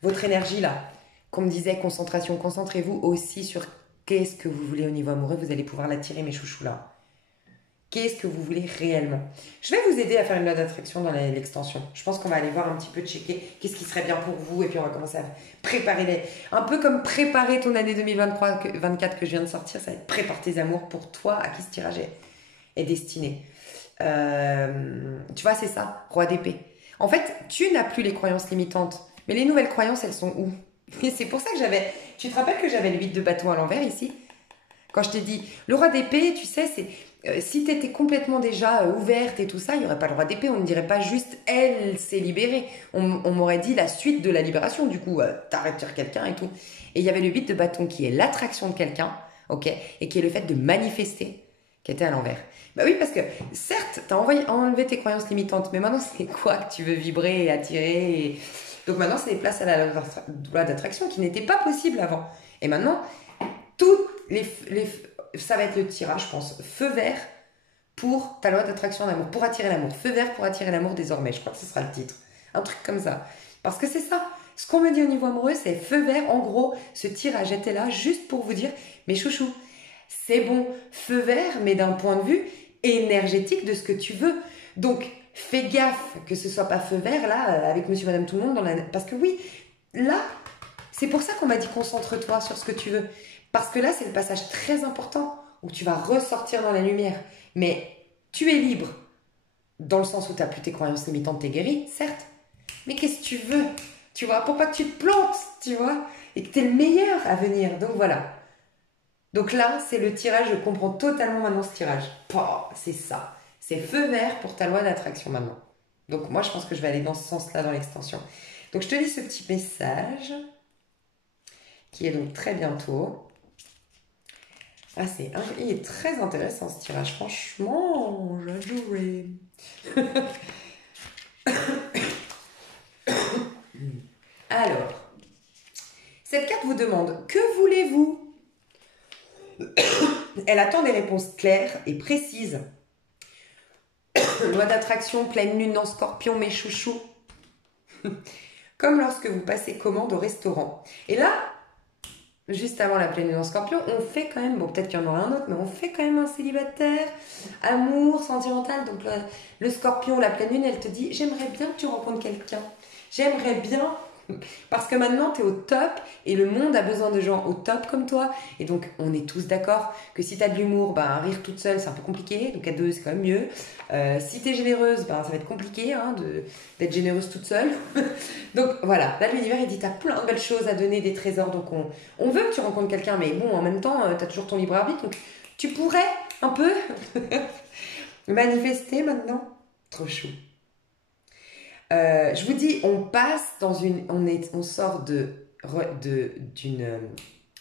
Votre énergie, là, comme disait, concentration, concentrez-vous aussi sur qu'est-ce que vous voulez au niveau amoureux. Vous allez pouvoir l'attirer, mes chouchous, là. Qu'est-ce que vous voulez réellement? Je vais vous aider à faire une loi d'attraction dans l'extension. Je pense qu'on va aller voir un petit peu, checker qu'est-ce qui serait bien pour vous. Et puis, on va commencer à préparer un peu comme préparer ton année 2023-24 que je viens de sortir. Ça va être prépare tes amours pour toi à qui ce tirage est destiné. Tu vois, c'est ça, roi d'épée. En fait, tu n'as plus les croyances limitantes. Mais les nouvelles croyances, elles sont où? Et c'est pour ça que j'avais... Tu te rappelles que j'avais le 8 de bâton à l'envers ici? Quand je t'ai dit, le roi d'épée, tu sais, c'est... si tu étais complètement déjà ouverte et tout ça, il n'y aurait pas le roi d'épée. On ne dirait pas juste elle s'est libérée. On m'aurait dit la suite de la libération. Du coup, t'arrêtes de faire quelqu'un et tout. Et il y avait le 8 de bâton qui est l'attraction de quelqu'un, ok, et qui est le fait de manifester, qui était à l'envers. Bah oui, parce que certes, tu as enlevé tes croyances limitantes, mais maintenant, c'est quoi que tu veux vibrer et attirer Donc maintenant, c'est des places à la loi d'attraction qui n'étaient pas possibles avant. Et maintenant, toutes ça va être le tirage, je pense. Feu vert pour ta loi d'attraction d'amour, pour attirer l'amour. Feu vert pour attirer l'amour désormais. Je crois que ce sera le titre. Un truc comme ça. Parce que c'est ça. Ce qu'on me dit au niveau amoureux, c'est feu vert. En gros, ce tirage était là juste pour vous dire, mes chouchous, c'est bon, feu vert, mais d'un point de vue énergétique de ce que tu veux. Donc, fais gaffe que ce soit pas feu vert, là, avec monsieur, madame, tout le monde. Parce que oui, là, c'est pour ça qu'on m'a dit concentre-toi sur ce que tu veux. Parce que là, c'est le passage très important où tu vas ressortir dans la lumière. Mais tu es libre, dans le sens où tu n'as plus tes croyances limitantes, tu es guéri, certes. Mais qu'est-ce que tu veux? Tu vois, pour pas que tu te plantes, tu vois, et que tu es le meilleur à venir. Donc voilà. Donc là, c'est le tirage, je comprends totalement maintenant ce tirage. C'est ça. C'est feu vert pour ta loi d'attraction maintenant. Donc moi, je pense que je vais aller dans ce sens-là dans l'extension. Donc je te lis ce petit message, qui est donc très bientôt. Ah, il est très intéressant ce tirage, franchement, j'adorais. Alors, cette carte vous demande, que voulez-vous? Elle attend des réponses claires et précises. Loi d'attraction, pleine lune en scorpion, mes chouchous. Comme lorsque vous passez commande au restaurant. Et là, juste avant la pleine lune en scorpion, on fait quand même, bon peut-être qu'il y en aura un autre, mais on fait quand même un célibataire, amour, sentimental. Donc le scorpion, la pleine lune, elle te dit, j'aimerais bien que tu rencontres quelqu'un. J'aimerais bien, parce que maintenant tu es au top et le monde a besoin de gens au top comme toi. Et donc on est tous d'accord que si tu as de l'humour, rire toute seule c'est un peu compliqué, donc à deux c'est quand même mieux. Si tu es généreuse, ça va être compliqué d'être généreuse toute seule. Donc voilà, là l'univers il dit tu as plein de belles choses à donner, des trésors, donc on veut que tu rencontres quelqu'un, mais bon en même temps tu as toujours ton libre arbitre, donc tu pourrais un peu manifester maintenant. Trop chou. Je vous dis, on passe dans on sort d'une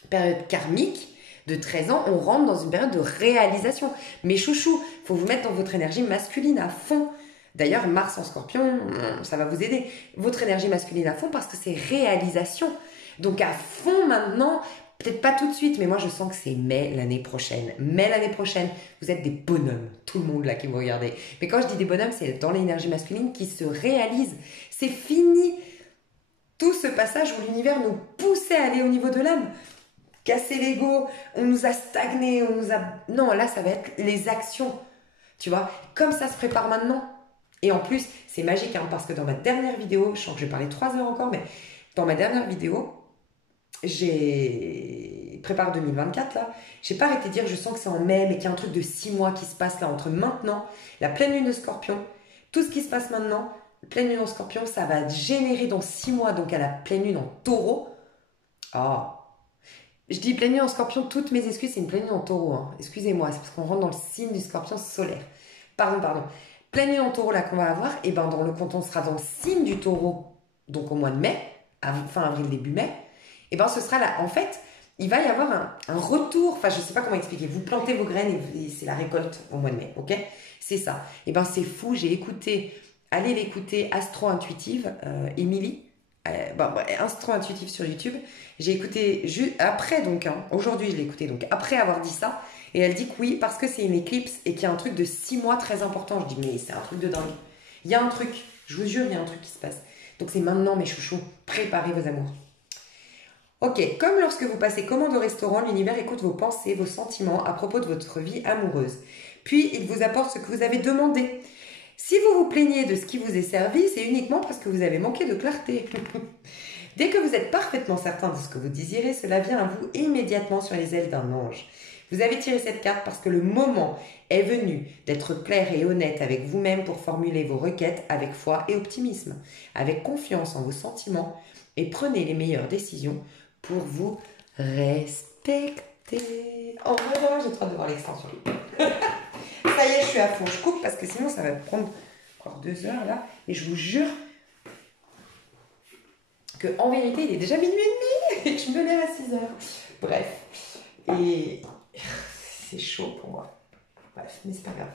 période karmique de 13 ans, on rentre dans une période de réalisation. Mais chouchou, il faut vous mettre dans votre énergie masculine à fond. D'ailleurs, Mars en scorpion, ça va vous aider. Votre énergie masculine à fond parce que c'est réalisation. Donc à fond maintenant, peut-être pas tout de suite, mais moi je sens que c'est mai l'année prochaine. Mai l'année prochaine, vous êtes des bonhommes, tout le monde là qui me regardez. Mais quand je dis des bonhommes, c'est dans l'énergie masculine qui se réalise. C'est fini tout ce passage où l'univers nous poussait à aller au niveau de l'âme. Casser l'ego, on nous a stagné, Non, là ça va être les actions, tu vois. Comme ça se prépare maintenant. Et en plus, c'est magique, parce que dans ma dernière vidéo, je sens que je vais parler 3 heures encore, mais dans ma dernière vidéo, j'ai prépare 2024 là, j'ai pas arrêté de dire je sens que c'est en mai, mais qu'il y a un truc de 6 mois qui se passe là entre maintenant, la pleine lune de Scorpion, tout ce qui se passe maintenant, pleine lune en Scorpion, ça va générer dans 6 mois, donc à la pleine lune en Taureau. Oh, je dis pleine lune en Scorpion, toutes mes excuses, c'est une pleine lune en Taureau. Hein. Excusez-moi, c'est parce qu'on rentre dans le signe du Scorpion solaire. Pardon. Pleine lune en Taureau là qu'on va avoir, et ben quand on sera dans le signe du Taureau, donc au mois de mai, fin avril, début mai, et ben ce sera là. En fait, il va y avoir un retour, enfin je sais pas comment expliquer, vous plantez vos graines et c'est la récolte au mois de mai, ok? C'est ça. Et ben c'est fou, j'ai écouté, allez l'écouter, Astro-Intuitive, Émilie, Astro-Intuitive sur YouTube. J'ai écouté après donc, hein, aujourd'hui je l'ai écouté, donc après avoir dit ça, et elle dit que oui, parce que c'est une éclipse et qu'il y a un truc de 6 mois très important. Je dis mais c'est un truc de dingue. Il y a un truc, je vous jure, il y a un truc qui se passe. Donc c'est maintenant mes chouchous, préparez vos amours. Ok, comme lorsque vous passez commande au restaurant, l'univers écoute vos pensées, vos sentiments à propos de votre vie amoureuse. Puis il vous apporte ce que vous avez demandé. Si vous vous plaignez de ce qui vous est servi, c'est uniquement parce que vous avez manqué de clarté. Dès que vous êtes parfaitement certain de ce que vous désirez, cela vient à vous immédiatement sur les ailes d'un ange. Vous avez tiré cette carte parce que le moment est venu d'être clair et honnête avec vous-même pour formuler vos requêtes avec foi et optimisme, avec confiance en vos sentiments, et prenez les meilleures décisions pour vous respecter. Oh voilà, j'ai trop hâte de voir l'extension. Ça y est, je suis à fond. Je coupe parce que sinon ça va prendre encore 2 heures là. Et je vous jure que en vérité, il est déjà minuit et demi et que je me lève à 6 heures. Bref. Et c'est chaud pour moi. Bref, mais c'est pas grave.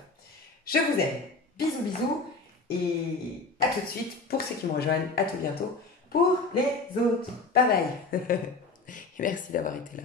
Je vous aime. Bisous, bisous. Et à tout de suite pour ceux qui me rejoignent. À tout bientôt pour les autres. Bye bye. Et merci d'avoir été là.